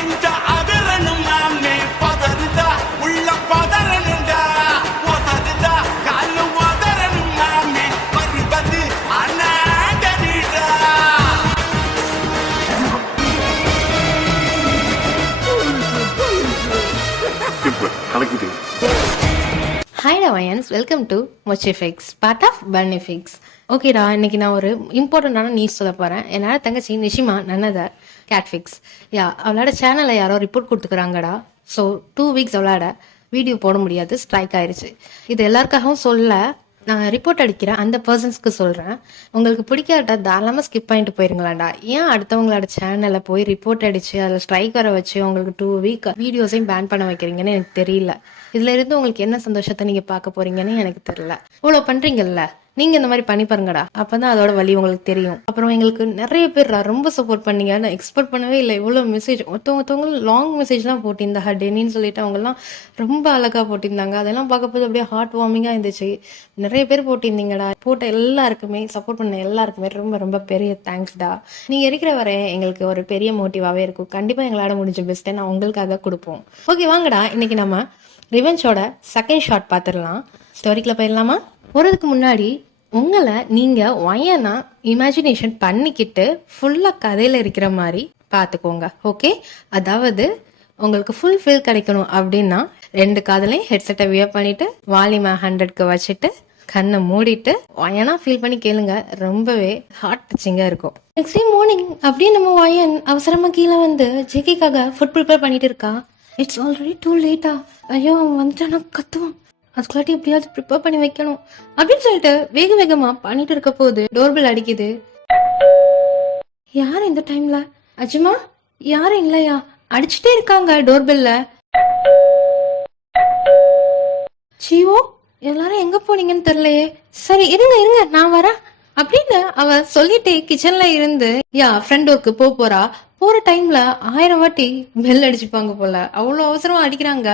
நெஞ்ச அதரணும் நாமே பதறுதா உள்ள பதறணுண்டா உதறுதா காலு உதறணும் நாமே வருவது அநாகரிடா. ஹாய்டா வயன்ஸ், வெல்கம் டு மொச்சிஃபிக்ஸ், பார்ட் ஆஃப் பர்னிஃபிக்ஸ். ஓகேடா, இன்னைக்கு நான் ஒரு இம்பார்ட்டண்ட்டான நியூஸ் சொல்ல போகிறேன். என்னோட தங்கச்சி நிஷிமா நன்னத கேட்ஃபிக்ஸ் அவளோட சேனலில் யாரோ ரிப்போர்ட் கொடுத்துக்கிறாங்கடா. ஸோ 2 வீக்ஸ் அவளோட வீடியோ போட முடியாது, ஸ்ட்ரைக் ஆயிடுச்சு. இது எல்லாருக்காகவும் சொல்ல நான் ரிப்போர்ட் அடிக்கிறேன், அந்த பர்சன்ஸ்க்கு சொல்கிறேன். உங்களுக்கு பிடிக்காட்டா தாராளமாக ஸ்கிப் பண்ணிட்டு போயிருங்களாண்டா. ஏன் அடுத்தவங்களோட சேனலில் போய் ரிப்போர்ட் அடித்து அதில் ஸ்ட்ரைக் வர வச்சு உங்களுக்கு 2 வீக் வீடியோஸையும் பேன் பண்ண வைக்கிறீங்கன்னு எனக்கு தெரியல. இதுல இருந்து உங்களுக்கு என்ன சந்தோஷத்தை நீங்க பார்க்க போறீங்கன்னு எனக்கு தெரியல. இவ்வளவு பண்றீங்கல்ல, நீங்க இந்த மாதிரி பண்ணி பாருங்கடா, அப்பதான் அதோட வழி உங்களுக்கு தெரியும். அப்புறம் எங்களுக்கு நிறைய பேர் ரொம்ப சப்போர்ட் பண்ணீங்க. நான் எக்ஸ்பெக்ட் பண்ணவே இல்லை இவ்வளவு மெசேஜ். ஒருத்தவங்க லாங் மெசேஜ் எல்லாம் போட்டிருந்தா டெனின்னு சொல்லிட்டு அவங்க எல்லாம் ரொம்ப அழகா போட்டிருந்தாங்க. அதெல்லாம் பார்க்க போது அப்படியே ஹார்ட் வார்மிங்கா இருந்துச்சு. நிறைய பேர் போட்டிருந்தீங்கடா. போட்ட எல்லாருக்குமே, சப்போர்ட் பண்ண எல்லாருக்குமே ரொம்ப ரொம்ப பெரிய தேங்க்ஸ்டா. நீங்க இருக்கிற வரை எங்களுக்கு ஒரு பெரிய மோட்டிவாவே இருக்கும். கண்டிப்பா எங்களால முடிஞ்ச பெஸ்ட்டை நான் உங்களுக்காக கொடுப்போம். ஓகே வாங்கடா, இன்னைக்கு நம்ம ரிவெஞ்சோட செகண்ட் ஷாட் பார்த்துடலாம். ஸ்டோரிக்குள்ள போயிடலாமா? போறதுக்கு முன்னாடி உங்களை நீங்க வயனா இமேஜினேஷன் பண்ணிக்கிட்டு ஃபுல்லா கதையில இருக்கிற மாதிரி பார்த்துக்கோங்க. ஓகே, அதாவது உங்களுக்கு ஃபுல் ஃபீல் கிடைக்கணும் அப்படின்னா 2 காதலையும் ஹெட்செட்டை வியர் பண்ணிட்டு வால்யூம் 100க்கு வச்சுட்டு கண்ணை மூடிட்டு வயனா ஃபீல் பண்ணி கேளுங்க. ரொம்பவே ஹார்ட் டச்சிங்கா இருக்கும். நெக்ஸ்ட் டே மார்னிங் அப்படியே நம்ம வயன் அவசரமா கீழே வந்து ஜேகேக்காக ஃபுட் ப்ரிப்பேர் பண்ணிட்டு இருக்கா. இட்ஸ் ஆல்ரெடி டூ லேட்டா. ஐயோ அவன் வந்துட்டானா கத்துவான், அதுக்குள்ளாட்டி எப்படியாவது ப்ரிப்பேர் பண்ணி வைக்கணும் அப்படின்னு சொல்லிட்டு வேக வேகமா பண்ணிட்டு இருக்க போது டோர்பெல் அடிக்குது. யாரு இந்த டைம்ல? அஜிமா யாரும் இல்லையா? அடிச்சுட்டே இருக்காங்க டோர்பெல்ல. சீவோ எல்லாரும் எங்க போனீங்கன்னு தெரியலையே. சரி இருங்க இருங்க நான் வரேன் அப்படின்னு அவ சொல்லிட்டே கிச்சன்ல இருந்து ஃப்ரெண்ட் டோருக்கு போறா. போற டைம்ல 1000 வாட்டி பெல் அடிச்சுப்பாங்க போல, அவ்வளவு அவசரமா அடிக்கிறாங்க.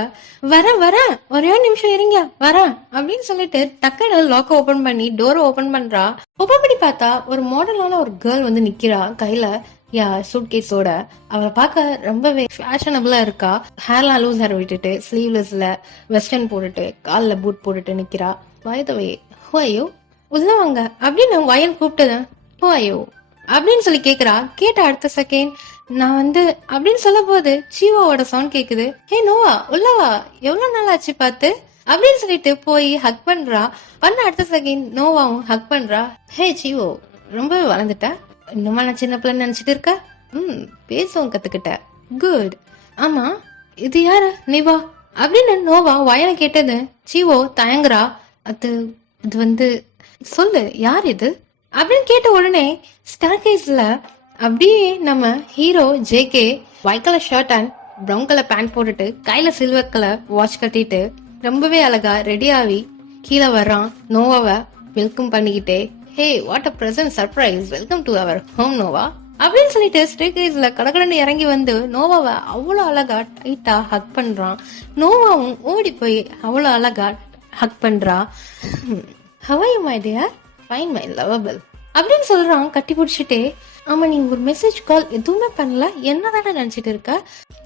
வரேன் வரேன் ஒரே நிமிஷம் இருங்க வரேன் அப்படின்னு சொல்லிட்டு டக்குனு லாக்க ஓபன் பண்ணி டோரை ஓபன் பண்றா. ஓபன் பண்ணி பார்த்தா ஒரு மாடலான ஒரு கேர்ள் வந்து நிக்கிறா கையில சூட்கேஸோட. அவளை பார்க்க ரொம்பவே ஃபேஷனபிளா இருக்கா. ஹேர்லாம் லூஸ் ஹேர் விட்டுட்டு ஸ்லீவ்லெஸ்ல வெஸ்டர்ன் போட்டுட்டு காலில் பூட் போட்டுட்டு நிக்கிறா. வயதவே ஹோயோ உள்ள வாங்க அப்படின்னு வயன் கூப்பிட்டது. ஹோயோ அப்படின்னு சொல்லி கேக்குறா. கேட்ட அடுத்த செகண்ட் நான் வந்து அப்படின்னு சொல்ல போது சீவோட சவுண்ட் கேக்குது. ஹே நோவா உள்ளவா, எவ்வளவு நாள் ஆச்சு பார்த்து அப்படின்னு சொல்லிட்டு போய் ஹக் பண்றா. பண்ண அடுத்த செகண்ட் நோவாவும் ஹக் பண்றா. ஹே சீவோ ரொம்பவே வளர்ந்துட்ட, இன்னுமா நான் சின்ன பிள்ளைன்னு நினைச்சிட்டு இருக்க? பேசவும் கத்துக்கிட்ட, குட். ஆமா இது யாரு நிவா அப்படின்னு நோவா வயனை கேட்டது. சீவோ தயங்குறா. அது இது வந்து சொல்லு யார் இது அப்படின்னு கேட்ட உடனே ஸ்டார்கேஸ்ல அப்படியே நம்ம hero JK white colour shirt and brown colour pant போட்டுட்டு கையில சில்வர் கலர் வாட்ச் கட்டிட்டு ரொம்பவே அழகா ரெடி ஆகி கீழே வர்றான். நோவாவை வெல்கம் பண்ணிக்கிட்டே hey what a present surprise, welcome to our home Noah அப்படின்னு சொல்லிட்டு ஸ்டேர்கேஸ்ல கடகடன்னு இறங்கி வந்து நோவாவை அவ்வளோ அழகா டைட்டா ஹக் பண்றான். நோவாவும் ஓடி போய் அவ்வளோ அழகா ஹக் பண்றா. How are you my dear? Fine my lovable அப்படின்னு சொல்றான் கட்டி பிடிச்சிட்டே. ஆமா நீங்க ஒரு மெசேஜ் கால் எதுவுமே பண்ணல, என்னதான நினைச்சிட்டு இருக்க?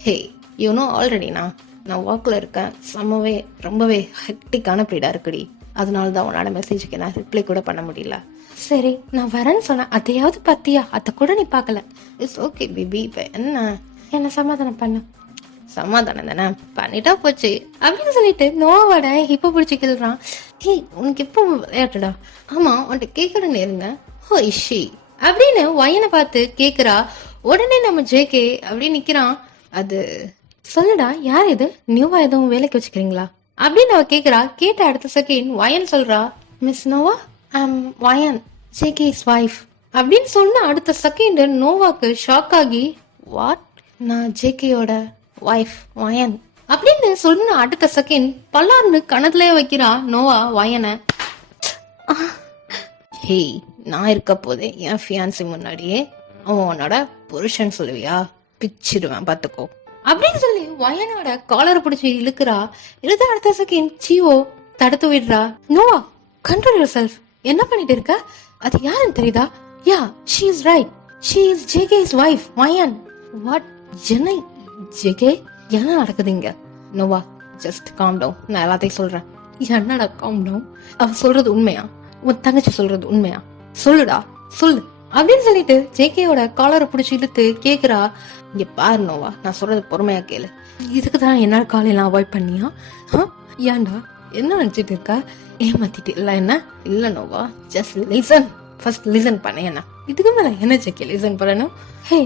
ஹே யூ நோ ஆல்ரெடி நான் ஒர்க்ல இருக்கேன், ரொம்பவே ஹெக்டிக்கான பீரியடா இருக்குடி, அதனாலதான் உன்னோட மெசேஜுக்கு நான் ரிப்ளை கூட பண்ண முடியல. சரி நான் வரேன்னு சொன்னேன், அதையாவது பத்தியா? அதை கூட நீ பார்க்கல. இட்ஸ் ஓகே பேபி, இப்ப என்ன சமாதானம் பண்ண? சமாதானம் தானே பண்ணிட்டா போச்சு அப்படின்னு சொல்லிட்டு நோவாட இப்ப பிடிச்சி கிள்றான். ஹே உனக்கு எப்போ விளையாட்டுடா? ஆமா உன்கிட்ட கேட்கணும்னு இருந்தேன். ஹோ இஷி அப்படின்னு வயனை பார்த்து கேக்குறா. உடனே நம்ம ஜேகே அப்படின்னு நிக்கிறான். அது சொல்லுடா யார் இது, நியூவா எதுவும் வேலைக்கு வச்சுக்கிறீங்களா அப்படின்னு அவ கேக்குறா. கேட்ட அடுத்த செகண்ட் வயன் சொல்றா, மிஸ் நோவா ஐம் வயன், ஜேகே இஸ் வைஃப் அப்படின்னு சொன்ன அடுத்த செகண்ட் நோவாக்கு ஷாக் ஆகி வாட், நான் ஜேகேயோட வைஃப் வயன் அப்படின்னு சொன்ன அடுத்த செகண்ட் பல்லார்னு கணத்துலயே வைக்கிறா நோவா வயனை. ஹே நான் இருக்க போதே என் ஃபியான்சி முன்னாடியே அவன் உன்னோட புருஷன் சொல்லுவியா, பிச்சிடுவேன் பாத்துக்கோ அப்படின்னு சொல்லி வயனோட காலரை பிடிச்சி இழுக்கிறா. இழுத்த அடுத்த செகண்ட் சீவோ தடுத்து விடுறா. நோவா கண்ட்ரோல் யுவர் செல்ஃப், என்ன பண்ணிட்டு இருக்க? அது யாருன்னு தெரியுதா? Yeah she is right, she is JK's wife வயன். வாட், என்ன ஜேகே என்ன நடக்குது இங்க? நோவா ஜஸ்ட் காம் டவுன், நான் எல்லாத்தையும் சொல்றேன். என்னடா காம் டவுன்? அவ சொல்றது உண்மையா? உன் தங்கச்சி சொல்றது உண்மையா? சொல்லுடா சொல்லு அப்படின்னு சொல்லிட்டு ஜேகேயோட காலரை பிடிச்சி இழுத்து கேக்குறா. இங்க பாரு நோவா, நான் சொல்றது பொறுமையா கேளு. இதுக்குதான் என்ன காலையில அவாய்ட் பண்ணியா? ஏன்டா என்ன நினைச்சிட்டு இருக்கா? ஏமாத்திட்டு இல்ல என்ன? இல்ல Nova, just listen. First listen பண்ண. என்ன இதுக்கு மேல என்ன ஜேகே லிசன் பண்ணணும்? ஹே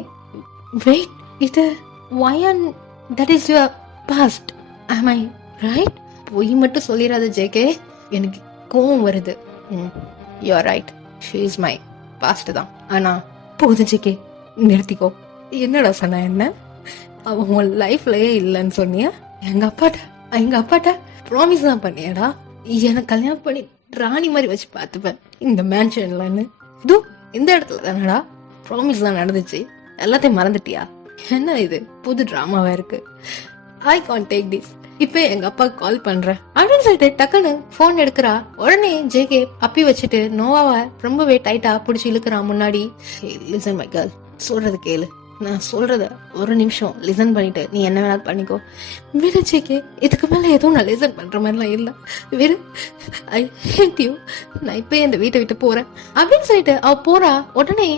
வெயிட், இது வயன், that is your past, am I right? பொய் மட்டும் சொல்லிடாத ஜேகே, எனக்கு கோவம் வருது. You are right, she is my past தான். ஆனா போதும் ஜேகே, நிறுத்திக்கோ. என்னடா சொன்ன? என்ன அவன் உன் லைஃப்லயே இல்லைன்னு சொன்னியா? எங்க அப்பாட்ட ப்ராமிஸ் தான் பண்ணியாடா, எனக்கு கல்யாணம் பண்ணி ராணி மாதிரி வச்சு பார்த்துப்பேன் இந்த மேன்ஷன்லன்னு. இதோ இந்த இடத்துல தானடா ப்ராமிஸ் தான் நடந்துச்சு. எல்லாத்தையும் மறந்துட்டியா? என்ன இது புது டிராமாவா இருக்கு? I can't take this. இப்ப எங்க அப்பா கால் பண்றேன் அப்படின்னு சொல்லிட்டு டக்குன்னு போன் எடுக்கிறா. உடனே ஜேகே அப்பி வச்சுட்டு நோவாவை ரொம்பவே டைட்டா பிடிச்சி இழுக்கிறான் முன்னாடி. லிசன் மை கேர்ள், சொல்றது கேளு. நான் சொல்றத ஒரு நிமிஷம் லிசன் பண்ணிட்டு நீ என்ன வேணாலும் பண்ணிக்கோ. விடு ஜேகே, இதுக்கு மேல எதுவும் நான் லிசன் பண்ற மாதிரிலாம் இல்ல. விடு, ஐ ஹேட் யூ. நான் இப்ப இந்த வீட்டை விட்டு போறேன் அப்படின்னு சொல்லிட்டு அவ போறா. உடனே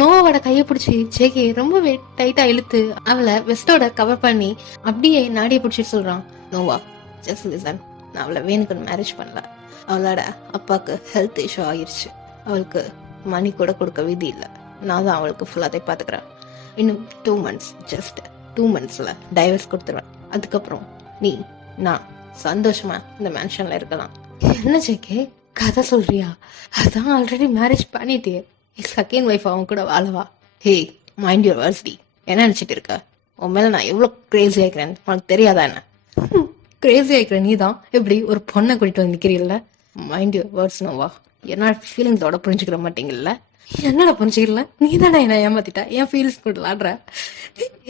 நோவாவோட கையை பிடிச்சி ஜேகே ரொம்பவே டைட்டா இழுத்து அவளை வெஸ்டோட கவர் பண்ணி அப்படியே நாடிய பிடிச்சி சொல்றான். நோவா ஜஸ்ட் லிசன், நான் அவளை வேணுக்கு மேரேஜ் பண்ணல. அவளோட அப்பாவுக்கு ஹெல்த் இஷ்யூ ஆயிடுச்சு. அவளுக்கு மணி கூட கொடுக்க விதி இல்லை. நான் தான் அவளுக்கு ஃபுல்லாக பாத்துக்கிறேன். இன்னும் 2 months, ஜஸ்ட் 2 monthsல டைவர்ஸ் கொடுத்துருவேன். அதுக்கப்புறம் நீ நான் சந்தோஷமா இந்த மேன்ஷன்ல இருக்கலாம். என்ன ஜேகே கதை சொல்றியா? அதான் ஆல்ரெடி மேரேஜ் பண்ணிட்டே, செகண்ட் ஒய்ஃப் அவன் கூட வாழவா? ஹே மைண்ட் யுவர் வேர்ட்ஸ் டி. என்ன நினைச்சிட்டு இருக்க? உன் மேல நான் எவ்வளவு கிரேசி ஆயிக்கிறேன் உனக்கு தெரியாதா? என்ன கிரேசி ஆயிக்கிற நீ தான் எப்படி ஒரு பொண்ணை கூட்டிட்டு வந்து நிக்கிறீல்ல? Mind your words Noah. என்ன ஃபீலிங்ஸோட புரிஞ்சுக்கிற மாட்டீங்கல்ல? என்னடா புரிஞ்சுக்கல? நீ தானே என்ன ஏமாத்திட்ட, என் ஃபீல்ஸ் போட்டு விளாடுற.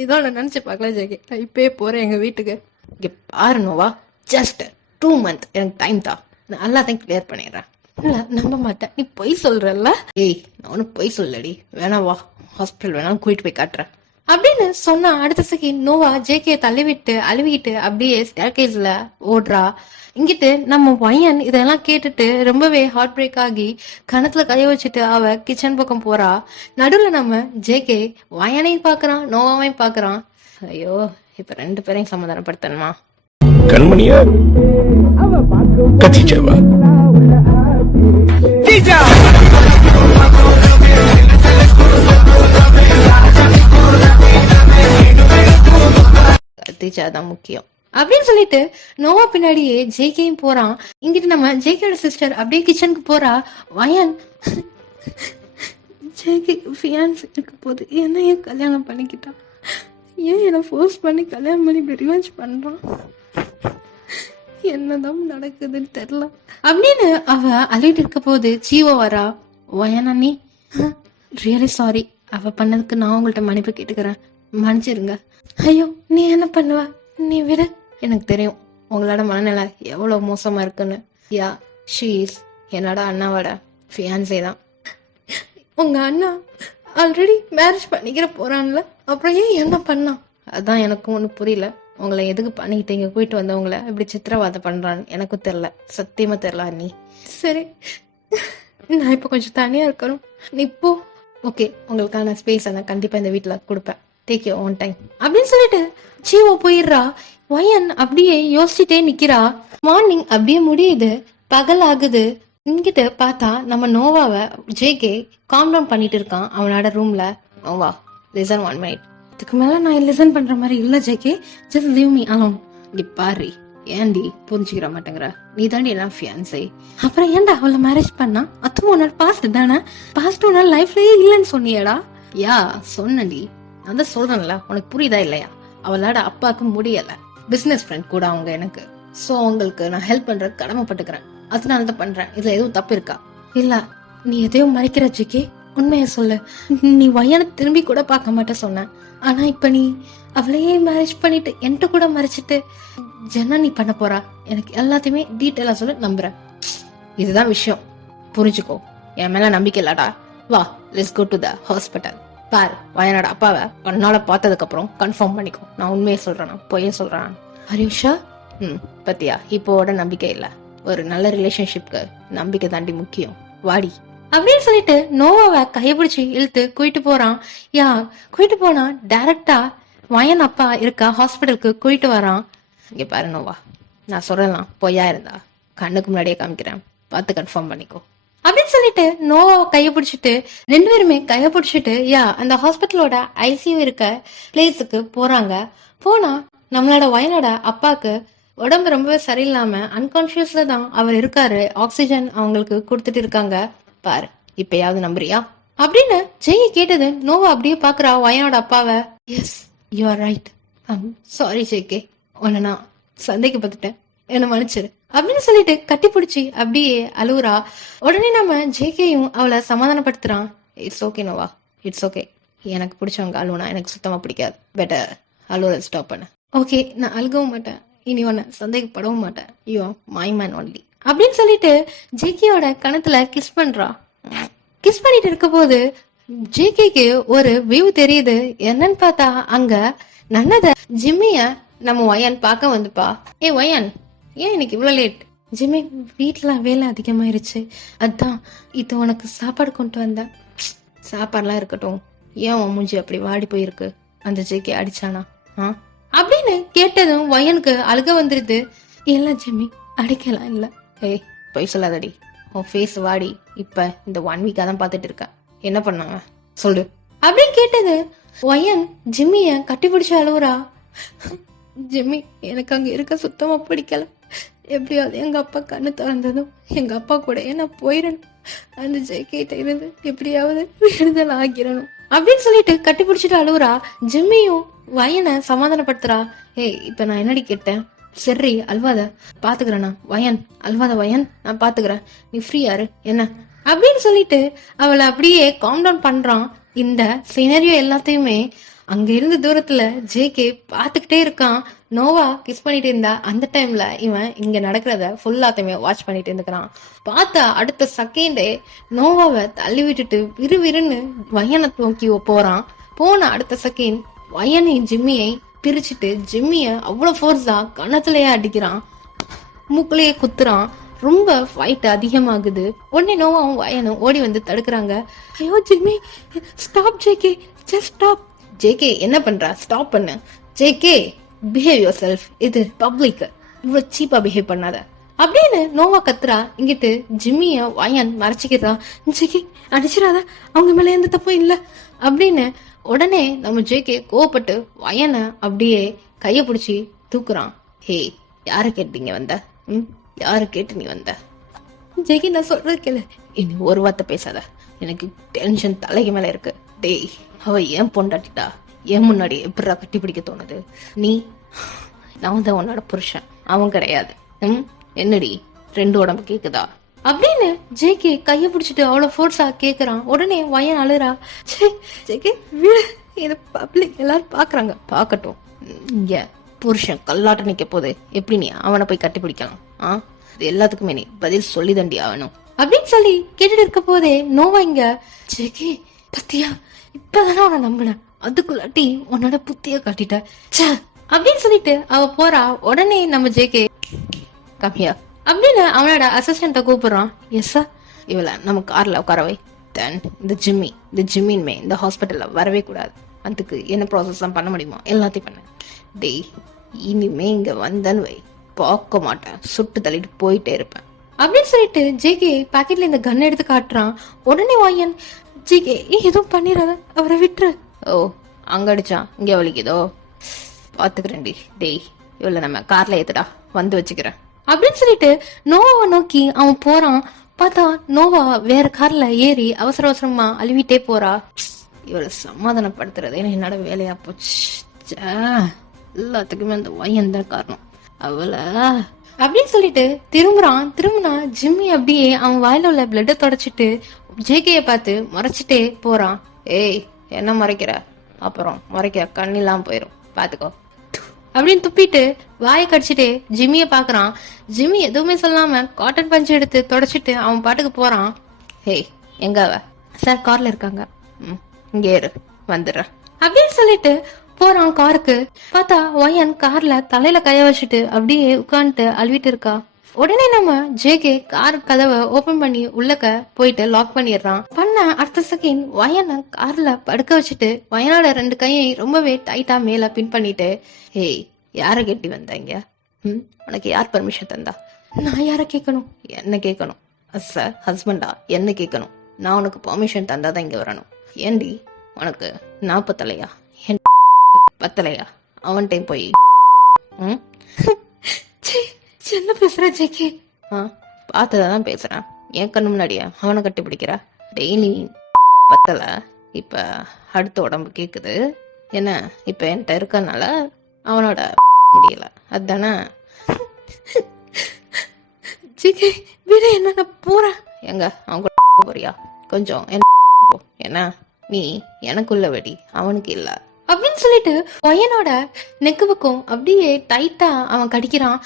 இதான் நான் நினைச்சு பார்க்கல ஜேகே. நான் இப்பயே போறேன் எங்க வீட்டுக்கு. இங்க பாரு நோவா, ஜஸ்ட் 2 months எனக்கு டைம் தான். நான் எல்லாத்தையும் கிளியர் பண்ணிடுறேன். இல்ல நம்ப மாட்டேன், நீ பொய் சொல்றல்ல? ஏய் நான் ஒன்னும் பொய் சொல்லடி, வேணா வா ஹாஸ்பிட்டல் வேணாலும் கூட்டிட்டு போய் காட்டுறேன் அப்படின்னு சொன்னா அடுத்த செகண்ட் நோவா ஜேகே தள்ளிவிட்டு அழுவிட்டு அப்படியே ஸ்டேர்கேஸ்ல ஓடுறா. இங்கிட்டு நம்ம பையன் இதெல்லாம் கேட்டுட்டு ரொம்பவே ஹார்ட் பிரேக் ஆகி கணத்துல கைய வச்சுட்டு அவ கிச்சன் பக்கம் போறா. நடுவுல நம்ம ஜேகே வயனையும் பாக்குறான், நோவாவையும் பாக்குறான். ஐயோ இப்ப 2 பேரையும் சமாதானப்படுத்தணுமா? கண்மணியா கத்திச்சவா கத்திச்சாதான் முக்கியம் அப்படின்னு சொல்லிட்டு நோவா பின்னாடியே ஜேகேயும் போறான். இங்கிட்டு நம்ம ஜேகேயோட சிஸ்டர் அப்படியே கிச்சனுக்கு போறா. வயன் ஜேகே ஃபியான்ஸ் இருக்க போது என்னையும் கல்யாணம் பண்ணிக்கிட்டான். ஏன் என்ன ஃபோர்ஸ் பண்ணி கல்யாணம் பண்ணி இப்படி ரிவெஞ்ச் பண்றான்? என்னதான் நடக்குதுன்னு தெரியல அப்படின்னு அவ அழுகிட்டு இருக்க போது சீவோ வரா. வயனா நீ ரியலி சாரி, அவ பண்ணதுக்கு நான் உங்கள்ட்ட மன்னிப்பு கேட்டுக்கிறேன், மன்னிச்சிருங்க. ஐயோ நீ என்ன பண்ணுவ, நீ விட. எனக்கு தெரியும் உங்களோட மனநிலை எவ்வளவு மோசமா இருக்குன்னு. யா ஷீஸ் என்னோட அண்ணாவோட ஃபியான்சே தான். உங்க அண்ணா ஆல்ரெடி மேரேஜ் பண்ணிக்கிற போறான்ல, அப்புறம் ஏன் என்ன பண்ணா? அதான் எனக்கும் ஒன்றும் புரியல. உங்களை எதுக்கு பண்ணிக்கிட்டு இங்க போயிட்டு வந்தவங்கள இப்படி சித்திரவாதம் பண்றான்னு எனக்கும் தெரியல, சத்தியமா தெரியல. நீ சரி, நான் இப்ப கொஞ்சம் தனியா இருக்கணும், நீ போ. ஓகே, உங்களுக்கான ஸ்பேஸ் நான் கண்டிப்பா இந்த வீட்டுல கொடுப்பேன், டேக் யூர் ஓன் டைம் அப்படின்னு சொல்லிட்டு சீவோ போயிடுறா. வயன் அப்படியே யோசிச்சுட்டே நிக்கிறா. மார்னிங் அப்படியே முடியுது, பகல் ஆகுது. இங்கிட்ட பார்த்தா நம்ம நோவாவை ஜேகே காம் டவுன் பண்ணிட்டு இருக்கான் அவனோட ரூம்ல. Nova listen 1 minute. இதுக்கு மேல நான் லிசன் பண்ற மாதிரி இல்ல JK, just leave me alone. இங்க பாரு, ஏன்டி புரிஞ்சுக்கிற மாட்டேங்கிற? நீ தாண்டி எல்லாம் ஃபியான்சே, அப்புறம் ஏன்டா அவளை மேரேஜ் பண்ணா? அதுவும் உன்னோட பாஸ்ட் தானே, பாஸ்ட் உன்னோட லைஃப்லயே இல்லைன்னு சொன்னியடா. யா சொன்னடி, நான் தான் சொல்றேன்ல, உனக்கு புரியுதா இல்லையா? அவளோட அப்பாவுக்கு முடியல, பிசினஸ் ஃப்ரெண்ட் கூட அவங்க எனக்கு. சோ அவங்களுக்கு நான் ஹெல்ப் பண்ற கடமைப்பட்டுக்கிறேன், அதனாலதான் பண்றேன். இதுல எதுவும் தப்பு இருக்கா? இல்ல, நீ எதையும் மறைக்கிற ஜிக்கி, உண்மைய சொல்லு. நீ வயனை திரும்பி கூட பார்க்க மாட்டேன் சொன்ன, ஆனா இப்ப நீ அவளையே மேரேஜ் பண்ணிட்டு என்கிட்ட கூட மறைச்சிட்டு ஜென்னா நீ பண்ண போறா. எனக்கு எல்லாத்தையுமே டீட்டெயிலா சொல்ல நம்புறேன். இதுதான் விஷயம், புரிஞ்சுக்கோ. என் மேல நம்பிக்கை இல்லாடா, வா let's go to the hospital. பாரு வயனோட அப்பாவை கண்ணால பார்த்ததுக்கு அப்புறம் கன்ஃபார்ம் பண்ணிக்கோ. நான் உண்மையை சொல்றேன், பொய்ய சொல்றேன். ஹரிஷா பத்தியா இப்போட நம்பிக்கை இல்ல. ஒரு நல்ல ரிலேஷன்ஷிப்க்கு நம்பிக்கை தாண்டி முக்கியம். வாடி அப்படின்னு சொல்லிட்டு நோவாவை கைப்பிடிச்சு இழுத்து கூட்டிட்டு போறான். கூட்டிட்டு போனா டைரக்டா வயன் அப்பா இருக்க ஹாஸ்பிட்டலுக்கு கூட்டிட்டு வரான். இங்க பாரு நோவா, நான் சொல்லலாம் பொய்யா இருந்தா கண்ணுக்கு முன்னாடியே காமிக்கிறேன், பார்த்து கன்ஃபார்ம் பண்ணிக்கோ அப்படின்னு சொல்லிட்டு நோவாவை கைய பிடிச்சிட்டு 2 பேருமே கைய பிடிச்சிட்டு அந்த ஹாஸ்பிட்டலோட ஐசியூ இருக்க பிளேஸுக்கு போறாங்க. போனா நம்மளோட வயனோட அப்பாக்கு உடம்பு ரொம்பவே சரியில்லாம அன்கான்சியஸ்ல தான் அவர் இருக்காரு. ஆக்சிஜன் அவங்களுக்கு கொடுத்துட்டு இருக்காங்க. பாரு இப்பயாவது நம்புறியா அப்படின்னு ஜெய் கேட்டது. நோவா அப்படியே பாக்குறா வயனோட அப்பாவை. Yes you are right, sorry JK, உன்னை நான் சந்தேகப்பட்டுட்டேன், என்ன மன்னிச்சிரு அப்படின்னு சொல்லிட்டு கட்டி பிடிச்சி அப்படியே அழுவுறா. உடனே நம்ம ஜேகேயும் அவளை சமாதானப்படுத்துறான். It's okay Noah, it's okay, எனக்கு பிடிச்சவங்க அழுவுனா எனக்கு சுத்தமா பிடிக்காது, பெட்டர் அழுவுற ஸ்டாப் பண்ண. ஓகே, நான் அழுகவும் மாட்டேன், இனி உன்னை சந்தேகப்படவும் மாட்டேன், யூ மை மேன் ஒன்லி அப்படின்னு சொல்லிட்டு ஜேகேயோட கணத்துல கிஸ் பண்றா. கிஸ் பண்ணிட்டு இருக்க போது ஜேகேக்கு ஒரு வியூ தெரியுது. என்னன்னு பார்த்தா அங்க நன்னத ஜிம்மிய நம்ம வயன் பார்க்க வந்துப்பா. வயன், ஏன் இன்னைக்கு இவ்வளவு லேட்? ஜிம்மி, வீட்டுல வேலை அதிகமாயிருச்சு, அதான் இது உனக்கு சாப்பாடு கொண்டு வந்தேன். சாப்பாடுலாம் இருக்கட்டும், ஏன் உன் மூஞ்சி அப்படி வாடி போயிருக்கு? அந்த ஜேகே அடிச்சானா அப்படின்னு கேட்டதும் வயனுக்கு அழுக வந்துருது. இல்ல ஜிம்மி, அடிக்கலாம் இல்ல. பொய் சொல்லாதடி, உன் ஃபேஸ் வாடி இப்ப இந்த 1 வீக்கா தான் பாத்துட்டு இருக்க. என்ன பண்ணாங்க சொல்லு அப்படின்னு கேட்டது. வயன் ஜிம்மிய கட்டி பிடிச்சு அழுவுறா. ஜிம்மி, எனக்கு அங்க இருக்க சுத்தமா பிடிக்கல, எப்படியாவது எங்க அப்பா கண்ணு திறந்ததும் எங்க அப்பா கூட நான் போயிடணும், அந்த ஜெய்கிட்ட இருந்து எப்படியாவது விடுதலை ஆகிடணும் அப்படின்னு சொல்லிட்டு கட்டி பிடிச்சிட்டு அழுவுறா. ஜிம்மியும் வயனை சமாதானப்படுத்துறா. இப்ப நான் என்னடி கேட்டேன்? சரி அல்வாத பாத்துக்கிறேன் நான். வயன் அல்வாத, வயன் நான் பாத்துக்கிறேன், நீ ஃப்ரீயாரு என்ன அப்படின்னு சொல்லிட்டு அவளை அப்படியே காம் டவுன் பண்றான். இந்த சினரியோ எல்லாத்தையுமே அங்க இருந்து தூரத்துல ஜேகே பாத்துக்கிட்டே இருக்கான். நோவா கிஸ் பண்ணிட்டு இருந்தா அந்த டைம்ல இவன் இங்க நடக்கிறத ஃபுல்லாத்தையுமே வாட்ச் பண்ணிட்டு இருந்துக்கிறான். பார்த்தா அடுத்த செகண்டே நோவாவை தள்ளி விட்டுட்டு விறுவிறுன்னு வயனை நோக்கி போறான். போன அடுத்த செகண்ட் வயனையும் ஜிம்மியை பிரிச்சுட்டு ஜிம்மிய அவ்வளவு ஃபோர்ஸா கணத்திலேயே அடிக்கிறான், மூக்குலயே குத்துறான். ரொம்ப ஃபைட் அதிகமாகுது. உடனே நோவாவும் வயனும் ஓடி வந்து தடுக்கிறாங்க. ஐயோ Jimmy, stop JK, just stop. JK என்ன பண்றா? ஸ்டாப் பண்ணு. ஜேகே, பிஹேவ் யுவர் செல்ஃப், இது பப்ளிக், இவ்வளவு சீப்பா பிஹேவ் பண்ணாத அப்படின்னு நோவா கத்துறா. இங்கிட்டு ஜிம்மிய வயன் மறைச்சிக்கிறான். ஜேகே அடிச்சிடாத, அவங்க மேல எந்த தப்பும் இல்ல அப்படின்னு. உடனே நம்ம ஜேகே கோவப்பட்டு வயனை அப்படியே கைய பிடிச்சி தூக்குறான். ஹே, யார கேட்டீங்க வந்த? யாரு கேட்டு நீ வந்த? ஜெகி, நான் சொல்றது கேளு, இனி ஒரு வார்த்தை பேசாத, எனக்கு டென்ஷன் தலைக்கு மேல இருக்கு. டேய், அவ ஏன் பொண்டாட்டிட்டா? ஏன் முன்னாடி எப்படா கட்டி பிடிக்க தோணுது? நான் தான் உன்னோட புருஷன், அவன் கிடையாது. என்னடி 2 உடம்பு கேக்குதா அப்படின்னு ஜேகே கைய பிடிச்சிட்டு அவ்வளவு ஃபோர்ஸா கேக்குறான். உடனே வயன் அழுறா. ஜேகே விடு, இது பப்ளிக், எல்லாரும் பாக்குறாங்க, பாக்கட்டும். இங்க புருஷன் கல்லாட்ட நிக்க போது எப்படி நீ அவனை போய் கட்டி பிடிக்கலாம்? இது எல்லாத்துக்குமே நீ பதில் சொல்லி தண்டி ஆகணும் அப்படின்னு சொல்லி கேட்டுட்டு இருக்க போதே நோவா இங்க, ஜேகே பத்தியா, இப்பதானே உன்னை நம்பினேன், அதுக்குள்ளாட்டி உன்னோட புத்திய காட்டிட்ட அப்படின்னு சொல்லிட்டு அவ போறா. உடனே நம்ம ஜேகே கம்மியா அப்படின்னு அவனோட அசிஸ்டண்ட கூப்பிடுறான். எஸ் சார், இவளை நம்ம கார்ல உட்காரவை. தென் இந்த ஜிம்மின்மே இந்த ஹாஸ்பிட்டல்ல வரவே கூடாது. அதுக்கு என்ன ப்ராசஸ் தான் பண்ண முடியுமோ எல்லாத்தையும் பண்ண. டேய், இனிமே இங்க வந்தன்னு வை, பார்க்க மாட்டேன், சுட்டு தள்ளிட்டு போயிட்டே இருப்பேன் அப்படின்னு சொல்லிட்டு ஜேகே பாக்கெட்ல இந்த கன் எடுத்து காட்டுறான். உடனே வாயன், ஜேகே எதுவும் பண்ணிடாத, அவரை விட்டுரு. ஓ, அங்க அடிச்சா இங்க வலிக்குதோ, பாத்துக்கிறேன்டி. டேய், இவளை நம்ம கார்ல ஏத்துடா, வந்து வச்சுக்கிறேன் அப்படின்னு சொல்லிட்டு நோவாவை நோக்கி அவன் போறான். பார்த்தா நோவா வேற கார்ல ஏறி அவசர அவசரமா அழுவிட்டே போறா. இவளை சமாதானப்படுத்துறது என்னோட வேலையா போச்சு. எல்லாத்துக்குமே அந்த வயன் தான் காரணம். அவளை அப்படின்னு சொல்லிட்டு திரும்பினா ஜிம்மி அப்படியே அவன் வாயில உள்ள பிளட்ட தொடச்சிட்டு ஜேகேய பார்த்து மறைச்சிட்டே போறான். ஏய், என்ன மறைக்கிற? அப்புறம் மறைக்கிற கண்ணெல்லாம் போயிரும், பாத்துக்கோ அப்படின்னு துப்பிட்டு வாயை கடிச்சிட்டு ஜிம்மிய பாக்குறான். ஜிம்மி எதுவுமே சொல்லாம காட்டன் பஞ்சு எடுத்து தொடச்சிட்டு அவன் பாட்டுக்கு போறான். ஹே, எங்க அவ? சார் கார்ல இருக்காங்க. இங்கே இரு, வந்துடுறேன் அப்படின்னு சொல்லிட்டு போறான் காருக்கு. பார்த்தா வயன் கார்ல தலையில கைய வச்சுட்டு அப்படியே உட்காந்துட்டு அழுவிட்டு இருக்கா. உடனே நம்ம ஜேகே கார் கதவை ஓபன் பண்ணி உள்ளக்க போயிட்டு லாக் பண்ணிடுறான். பண்ண அடுத்த செகண்ட் வயனை கார்ல படுக்க வச்சுட்டு வயனோட 2 கையை ரொம்பவே டைட்டா மேல பின் பண்ணிட்டு, ஏய் யார கெட்டி வந்தாங்க? உனக்கு யார் பர்மிஷன் தந்தா? நான் யார கேட்கணும்? என்ன கேட்கணும்? ஹஸ்பண்டா என்ன கேட்கணும்? நான் உனக்கு பெர்மிஷன் தந்தாதான் இங்க வரணும். ஏண்டி உனக்கு 40 தலையா? என் பத்தலையா? அவன் டைம் போய் என்ன பேசுற ஜேகே? பார்த்ததான் பேசுறேன். என் கண்ணு முன்னாடியா அவனை கட்டி பிடிக்கிற? டெய்லி பத்தல, இப்ப அடுத்த உடம்பு கேக்குது. என்ன இப்ப என்கிட்ட இருக்கனால அவனோட முடியல அதுதானே? ஜேகே விட என்ன, நான் போறேன். எங்க அவங்க போறியா? கொஞ்சம் என்ன நீ எனக்குள்ள வெடி, அவனுக்கு இல்ல அப்படின்னு சொல்லிட்டு பையனோட நெக்குவுக்கும் அப்படியே டைட்டா அவன் கடிக்கிறான்.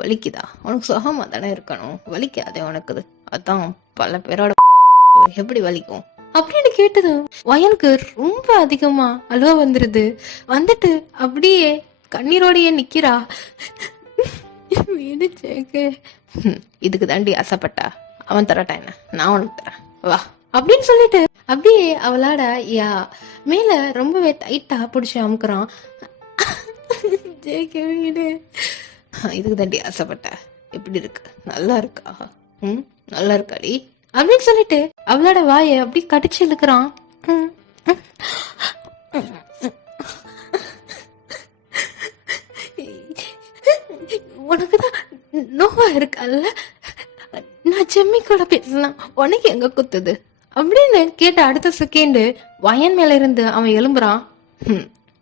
வலிக்குதா? உனக்கு சுகமா தானே இருக்கணும், வலிக்காதே உனக்குது. அதான் பல பேரோட எப்படி வலிக்கும் அப்படின்னு கேட்டது வயனுக்கு ரொம்ப அதிகமா அழுவ வந்துருது. வந்துட்டு அப்படியே கண்ணீரோடையே நிக்கிறா. இதுக்கு தாண்டி ஆசைப்பட்டா? அவன் தரட்டா என்ன, நான் உனக்கு தரேன் வா அப்படின்னு சொல்லிட்டு அப்படியே அவளாட மேல ரொம்பவே டைட்டா பிடிச்சி அமுக்குறான். இதுக்கு தாண்டி ஆசைப்பட்ட? எப்படி இருக்கு? நல்லா இருக்கா? நல்லா இருக்காடி அப்படின்னு சொல்லிட்டு அவளோட வாயை அப்படி கடிச்சு இழுக்கிறான். உனக்குதான் நோவா இருக்கல்ல, நான் ஜெம்மி கூட பேசலாம், உனக்கு எங்க குத்துது அப்படின்னு கேட்ட அடுத்த செகண்ட் வயன் மேல இருந்து அவன் எழும்புறான்.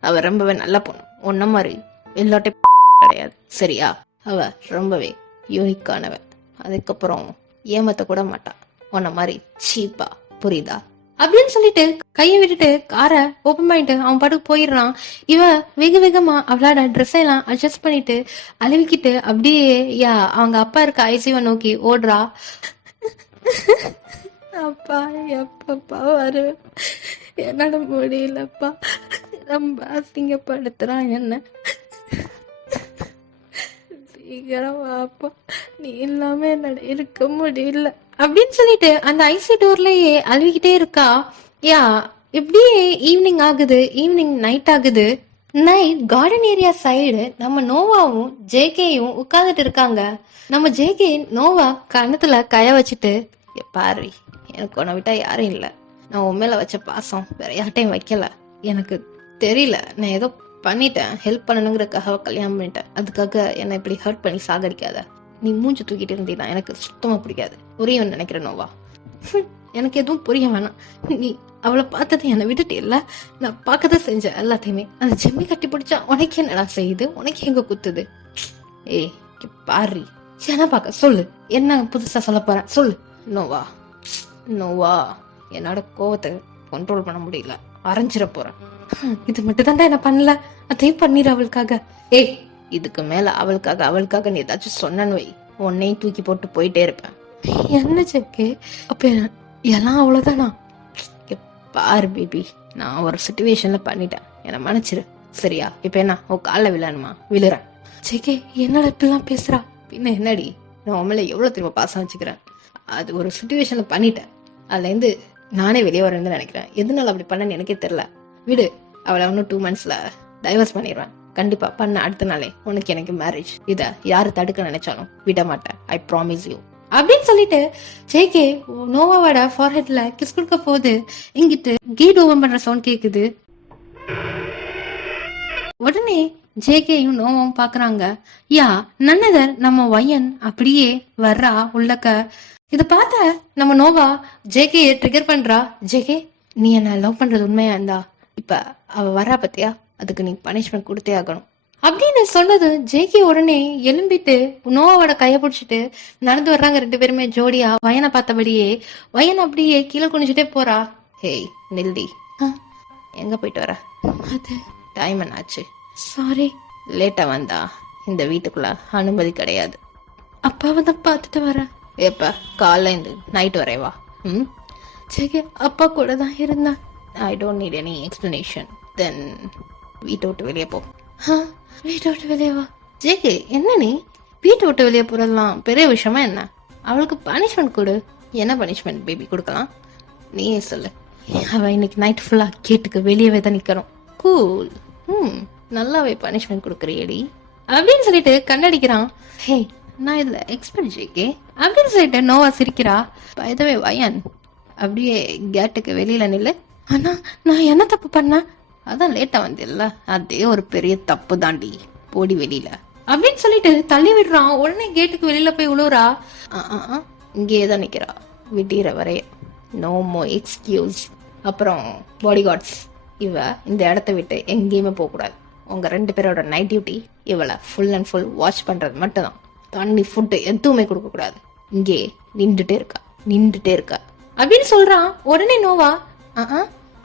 அவ ரொம்பவே நல்ல பொண்ணு, உன்ன மாதிரி எல்லாட்டையும் கிடையாது சரியா? அவ ரொம்பவே யூனிக்கானவ, அதுக்கப்புறம் ஏமாத்த கூட மாட்டா உன்ன மாதிரி சீப்பா, புரியுதா அப்படின்னு சொல்லிட்டு கையை விட்டுட்டு காரை ஓபன் பண்ணிட்டு அவன் பாட்டுக்கு போயிடுறான். இவ வேக வேகமா அவளோட ட்ரெஸ் எல்லாம் அட்ஜஸ்ட் பண்ணிட்டு அழுவிக்கிட்டு அப்படியே அவங்க அப்பா இருக்க ஐசியூவை நோக்கி ஓடுறா. அப்பா எப்பப்பா வரு, என்னோட முடியலப்பா, ரொம்ப அசிங்கப்படுத்துறான் என்ன, சீக்கிரம் வாப்பா, நீ இல்லாம என்னோட இருக்க முடியல அப்படின்னு சொல்லிட்டு அந்த ஐசி டோர்லயே அழுவிக்கிட்டே இருக்கா. இப்படியே ஈவினிங் ஆகுது, ஈவினிங் நைட் ஆகுது. நைட் கார்டன் ஏரியா சைடு நம்ம நோவாவும் ஜேகேயும் உட்கார்ந்துட்டு இருக்காங்க. நம்ம ஜேகே நோவா கண்ணத்துல கைய வச்சுட்டு, பாரு எனக்கு உன்னை விட்டா யாரும் இல்ல, நான் உன் மேல வச்ச பாசம் வேற யார்ட்டையும் வைக்கல, எனக்கு தெரியல நான் ஏதோ பண்ணிட்டேன், ஹெல்ப் பண்ணணுங்கிறதுக்காக கல்யாணம் பண்ணிட்டேன், அதுக்காக என்னை இப்படி ஹர்ட் பண்ணி சாகடிக்காத, நீ மூஞ்சி தூக்கிட்டு இருந்தீங்கன்னா எனக்கு சுத்தமா பிடிக்காது, புரியவன்னு நினைக்கிறேன் நோவா. எனக்கு எதுவும் புரிய வேணாம், நீ அவளை பார்த்தது என்னை விட்டுட்டு இல்ல, நான் பார்க்கதான் செஞ்சேன் எல்லாத்தையுமே, அந்த ஜெம்மி கட்டி பிடிச்சா உனக்கு என்னடா செய்யுது, உனக்கு எங்க குத்துது? ஏய் பாரு, என்ன பார்க்க சொல்லு, என்ன புதுசா சொல்ல போறேன் சொல்லு. நோவா நோவா என்னோட கோவத்தை கண்ட்ரோல் பண்ண முடியல, அரைஞ்சிட போறேன். இது மட்டும் தான்டா என்ன பண்ணல, அதையும் பண்ணிடு அவளுக்காக. ஏய் இதுக்கு மேல அவளுக்காக நீ ஏதாச்சும் சொன்னன்னு வை, உன்னையும் தூக்கி போட்டு போயிட்டே இருப்பேன். என்ன செக்கு அப்ப எல்லாம் அவ்வளவுதானா? பாரு பேபி, நான் ஒரு சிச்சுவேஷன்ல பண்ணிட்டேன், என்ன மன்னிச்சிரு சரியா? இப்ப என்ன உன் காலில் விழணுமா? விழுறேன். செக்கே என்னடா இப்பெல்லாம் பேசுறா? பின்ன என்னடி, நான் உன் மேல எவ்வளவு திரும்ப பாசம் வச்சுக்கிறேன், அது ஒரு சிச்சுவேஷன்ல பண்ணிட்டேன், அதுல இருந்து நானே வெளியே வரேன்னு நினைக்கிறேன், எதனால அப்படி பண்ணன்னு எனக்கே தெரியல, விடு. அவளை இன்னும் 2 monthsல டைவர்ஸ் பண்ணிடுவேன் கண்டிப்பா. பண்ண அடுத்த நாளே உனக்கு எனக்கு மேரேஜ், இத யாரு தடுக்க நினைச்சாலும் விட மாட்டேன், ஐ ப்ராமிஸ் யூ அப்படின்னு சொல்லிட்டு ஜேகே நோவாவோட ஃபார்ஹெட்ல கிஸ் கொடுக்க போது இங்கிட்டு கேட் ஓபன் பண்ற சவுண்ட் கேக்குது. உடனே ஜேகேயும் நோவாவும் பாக்குறாங்க. நன்னதர் நம்ம வயன் அப்படியே வர்றா உள்ளக்க. இத பார்த்த நம்ம நோவா ஜேகே ட்ரிகர் பண்றா. ஜேகே நீ என்ன லவ் பண்றது உண்மையா இருந்தா இப்ப அவ வரா பத்தியா, அதுக்கு நீ பனிஷ்மெண்ட் கொடுத்தே ஆகணும் அப்படின்னு சொன்னது. ஜேகே உடனே எலும்பிட்டு நோவாவோட கைய பிடிச்சிட்டு நடந்து வர்றாங்க 2 பேருமே ஜோடியா. வயனை பார்த்தபடியே வயன் அப்படியே கீழே குனிஞ்சுட்டே போறா. ஹேய் நில்டி, எங்க போயிட்டு வர? அது டைம் என்னாச்சு? சாரி லேட்டா வந்தா இந்த வீட்டுக்குள்ள அனுமதி கிடையாது. அப்பாவை தான் பார்த்துட்டு வரேன். எப்ப காலைல இருந்து நைட் வரைவா? ம் சரி, அப்பா கூட தான் இருந்தேன். I don't need any explanation. Then வீட்டை விட்டு வெளியே போ. வீட்டை விட்டு வெளியே வா. ஜேகே, என்ன நீ வீட்டை விட்டு வெளியே போறதெல்லாம் பெரிய விஷயமா என்ன? அவளுக்கு பனிஷ்மெண்ட் கொடு. என்ன பனிஷ்மெண்ட் பேபி கொடுக்கலாம்? நீயே சொல்லு. அவ இன்னைக்கு நைட் ஃபுல்லா கேட்டுக்கு வெளியவே தான் நிக்கணும். கூல். நல்லாவே பனிஷ்மெண்ட் கொடுக்குறியடி அப்படின்னு சொல்லிட்டு கண்ணடிக்கிறான். ஹே, நான் இதுல எக்ஸ்பர்ட் ஜேகே அப்படின்னு சொல்லிட்டு நோவா சிரிக்கிறா. பயதவே வயன் அப்படியே கேட்டுக்கு வெளியில நில்லு. ஆனா நான் என்ன தப்பு பண்ணேன்? அதான் லேட்டா வந்தில்ல, அதே ஒரு பெரிய தப்பு தாண்டி, போடி வெளியில அப்படின்னு சொல்லிட்டு தள்ளி விடுறான். உடனே கேட்டுக்கு வெளியில போய் உழுவுறா. இங்கேயே தான் நிக்கிறா விடிகிற வரைய. நோ மோ எக்ஸ்கியூஸ். அப்புறம் பாடி கார்ட்ஸ், இவ இந்த இடத்த விட்டு எங்கேயுமே போகக்கூடாது. உங்க 2 பேரோட நைட் டியூட்டி இவளை ஃபுல் அண்ட் ஃபுல் வாட்ச் பண்றது மட்டும்தான். தண்ணி ஃபுட்டு எதுவுமே கொடுக்க கூடாது. இங்கே நின்றுட்டே இருக்கா அப்படின்னு சொல்றான். உடனே நோவா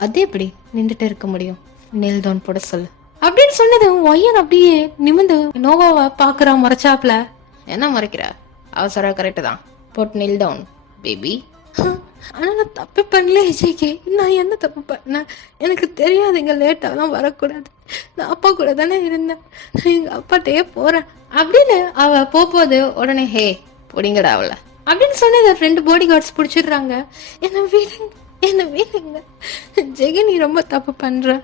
அதே எப்படி நின்றுட்டே இருக்க முடியும், நெல் டவுன் போட சொல்லு அப்படின்னு சொன்னது. ஒய்யன் அப்படியே நிமிந்து நோவாவை பாக்குறான் முறைச்சாப்ல. என்ன முறைக்கிற? அவசர கரெக்டு தான், போட்டு நெல் டவுன் பேபி. ஆனா நான் தப்பு பண்ணல ஜேகே. நான் என்ன தப்பு பண்ணேன்? எனக்கு தெரியாதுங்க, லேட்டாலாம் வரக்கூடாது. நான் அப்பா கூட தானே இருந்தேன். நான் எங்க அப்பாட்டையே போறேன் அப்படின்னு அவ போகுது. உடனே ஹே பொடிங்கடா அவள அப்படின்னு சொன்னது. 2 பாடி கார்ட்ஸ் பிடிச்சிடுறாங்க. என்ன வீடுங்க ஜெகே, நீ ரொம்ப தப்பு பண்ற.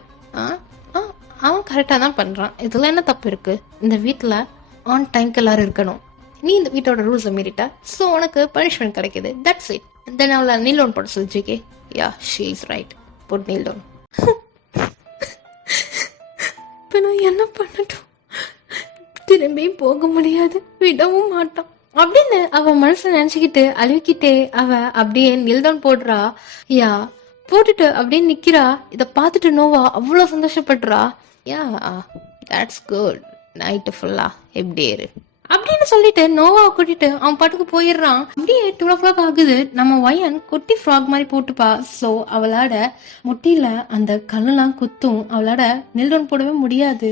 அவன் கரெக்டா தான் பண்றான். இதுல என்ன தப்பு இருக்கு? இந்த வீட்டுல ஆன் டைம்க்கு எல்லாரும் இருக்கணும். நீ இந்த வீட்டோட ரூல்ஸை மீறிட்ட, ஸோ உனக்கு பனிஷ்மெண்ட் கிடைக்குது. That's it. தென் அவளை நீல் டவுன் போட சொல்லு JK. Yeah, she is right, put kneel down. இப்போ நான் என்ன பண்ணட்டும்? திரும்பி போக முடியாது, விடவும் மாட்டான் அப்படின்னு அவ மனசுல நினைச்சுக்கிட்டு அழுவிக்கிட்டே அவ அப்படியே நீல் டவுன் போடுறா. யா போட்டுட்டு அப்படியே நிக்கிறா. இதை பார்த்துட்டு நோவா அவ்வளோ சந்தோஷப்படுறா. யா, தட்ஸ் குட். நைட்டு ஃபுல்லா எப்படி இரு அப்படின்னு சொல்லிட்டு நோவாவை கூட்டிட்டு அவன் பாட்டுக்கு போயிடுறான். அப்படியே 12 o'clock ஆகுது. நம்ம வயன் குட்டி ஃப்ராக் மாதிரி போட்டுப்பா. ஸோ அவளோட முட்டியில அந்த கல்லெல்லாம் குத்தும். அவளோட நெல் டவுன் போடவே முடியாது.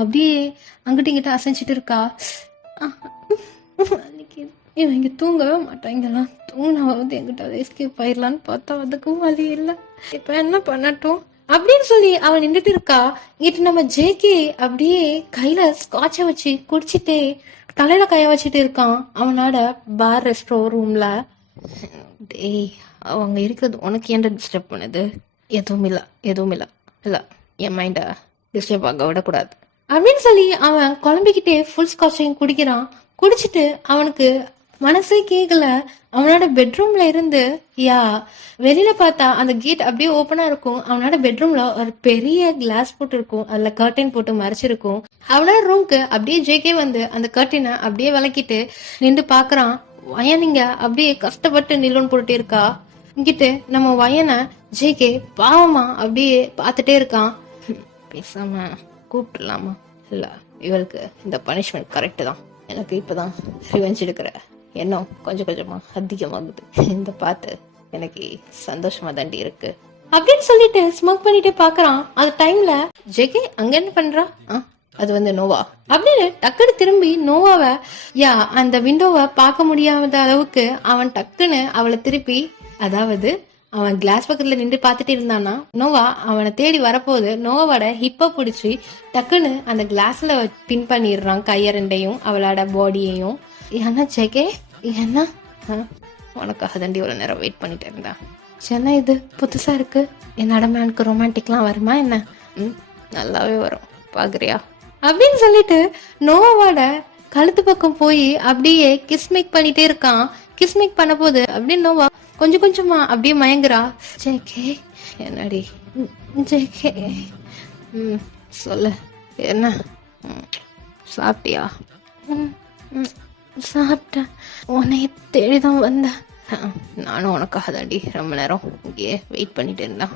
அப்படியே அங்கிட்ட இங்கிட்ட அசைஞ்சிட்டு இருக்கா. இவன் இங்க தூங்கவே மாட்டான். இங்கெல்லாம் தூங்கினாவது எங்கிட்ட எஸ்கேப் ஆயிடலான்னு பார்த்தா அதுக்கும் வழி இல்லை. இப்ப என்ன பண்ணட்டும் அப்படின்னு சொல்லி அவன் நின்றுட்டு இருக்கா. இங்கிட்ட நம்ம ஜேகே அப்படியே கையில ஸ்காட்சை வச்சு குடிச்சிட்டே தலையில கைய வச்சுட்டு இருக்கான் அவனோட பார் ரெஸ்டோ ரூம்ல. டேய், அவங்க இருக்கிறது உனக்கு ஏன்டா டிஸ்டர்ப் பண்ணுது? எதுவும் இல்ல என் மைண்டை டிஸ்டர்ப் ஆக விடக்கூடாது அப்படின்னு சொல்லி அவன் குழம்பிக்கிட்டே ஃபுல் ஸ்காட்சையும் குடிக்கிறான். குடிச்சிட்டு அவனுக்கு மனசே கேட்கல. அவனோட பெட்ரூம்ல இருந்து வெளியில பார்த்தா அந்த கேட் அப்படியே ஓப்பனா இருக்கும். அவனோட பெட்ரூம்ல ஒரு பெரிய கிளாஸ் போட்டு இருக்கும். அதுல கர்டைன் போட்டு மறைச்சிருக்கும். அவனோட ரூம்க்கு அப்படியே ஜேகே வந்து அந்த கர்டைனை அப்படியே விளக்கிட்டு நின்று பாக்குறான். வயனிங்க அப்படியே கஷ்டப்பட்டு நிலோன் போட்டுட்டே இருக்கா. இங்கிட்டு நம்ம வயனை ஜேகே பாவமா அப்படியே பார்த்துட்டே இருக்கான். பேசாம கூப்பிட்டுலாமா? இல்ல, இவளுக்கு இந்த பனிஷ்மெண்ட் கரெக்டு தான். எனக்கு இப்பதான் ரிவெஞ்ச் எடுக்கிற எண்ணம் கொஞ்சம் கொஞ்சமா அதிகமாகுது. இந்த பார்த்து எனக்கு சந்தோஷமா தாண்டி இருக்கு அப்படின்னு சொல்லிட்டு ஸ்மோக் பண்ணிட்டு பாக்குறான். அந்த டைம்ல ஜெகே அங்க என்ன பண்றா? அது வந்து நோவா அப்படின்னு டக்குன்னு திரும்பி நோவாவை அந்த விண்டோவை பார்க்க முடியாத அளவுக்கு அவன் டக்குன்னு அவளை திருப்பி, அதாவது அவன் கிளாஸ் பக்கத்துல நின்று பார்த்துட்டு இருந்தானா, நோவா அவனை தேடி வரப்போது நோவாவோட ஹிப்பை பிடிச்சி டக்குன்னு அந்த கிளாஸ்ல பின் பண்ணிடுறான் கைய 2யும் அவளோட பாடியையும். ஏன்னா ஜெகே, என்ன உனக்காக தாண்டி இவ்வளோ நேரம் வெயிட் பண்ணிட்டு இருந்தா. சென்னை இது புதுசா இருக்கு. என்னோட மேனுக்கு ரொமான்டிக்லாம் வருமா என்ன? நல்லாவே வரும், பாக்குறியா அப்படின்னு சொல்லிட்டு நோவாவோட கழுத்து பக்கம் போய் அப்படியே கிஸ்மேக் பண்ணிட்டே இருக்கான். கிஸ்மேக் பண்ண போது அப்படியே நோவா கொஞ்சம் கொஞ்சமா அப்படியே மயங்குறா. ஜேகே, என்னடி ஜேகே? சொல்லு, என்ன சாப்பிட்டியா? சாப்பிட்டேன், உன்னைய தேடிதான் வந்தேன். நானும் உனக்காக தாண்டி ரொம்ப நேரம் இங்கேயே வெயிட் பண்ணிட்டு இருந்தேன்.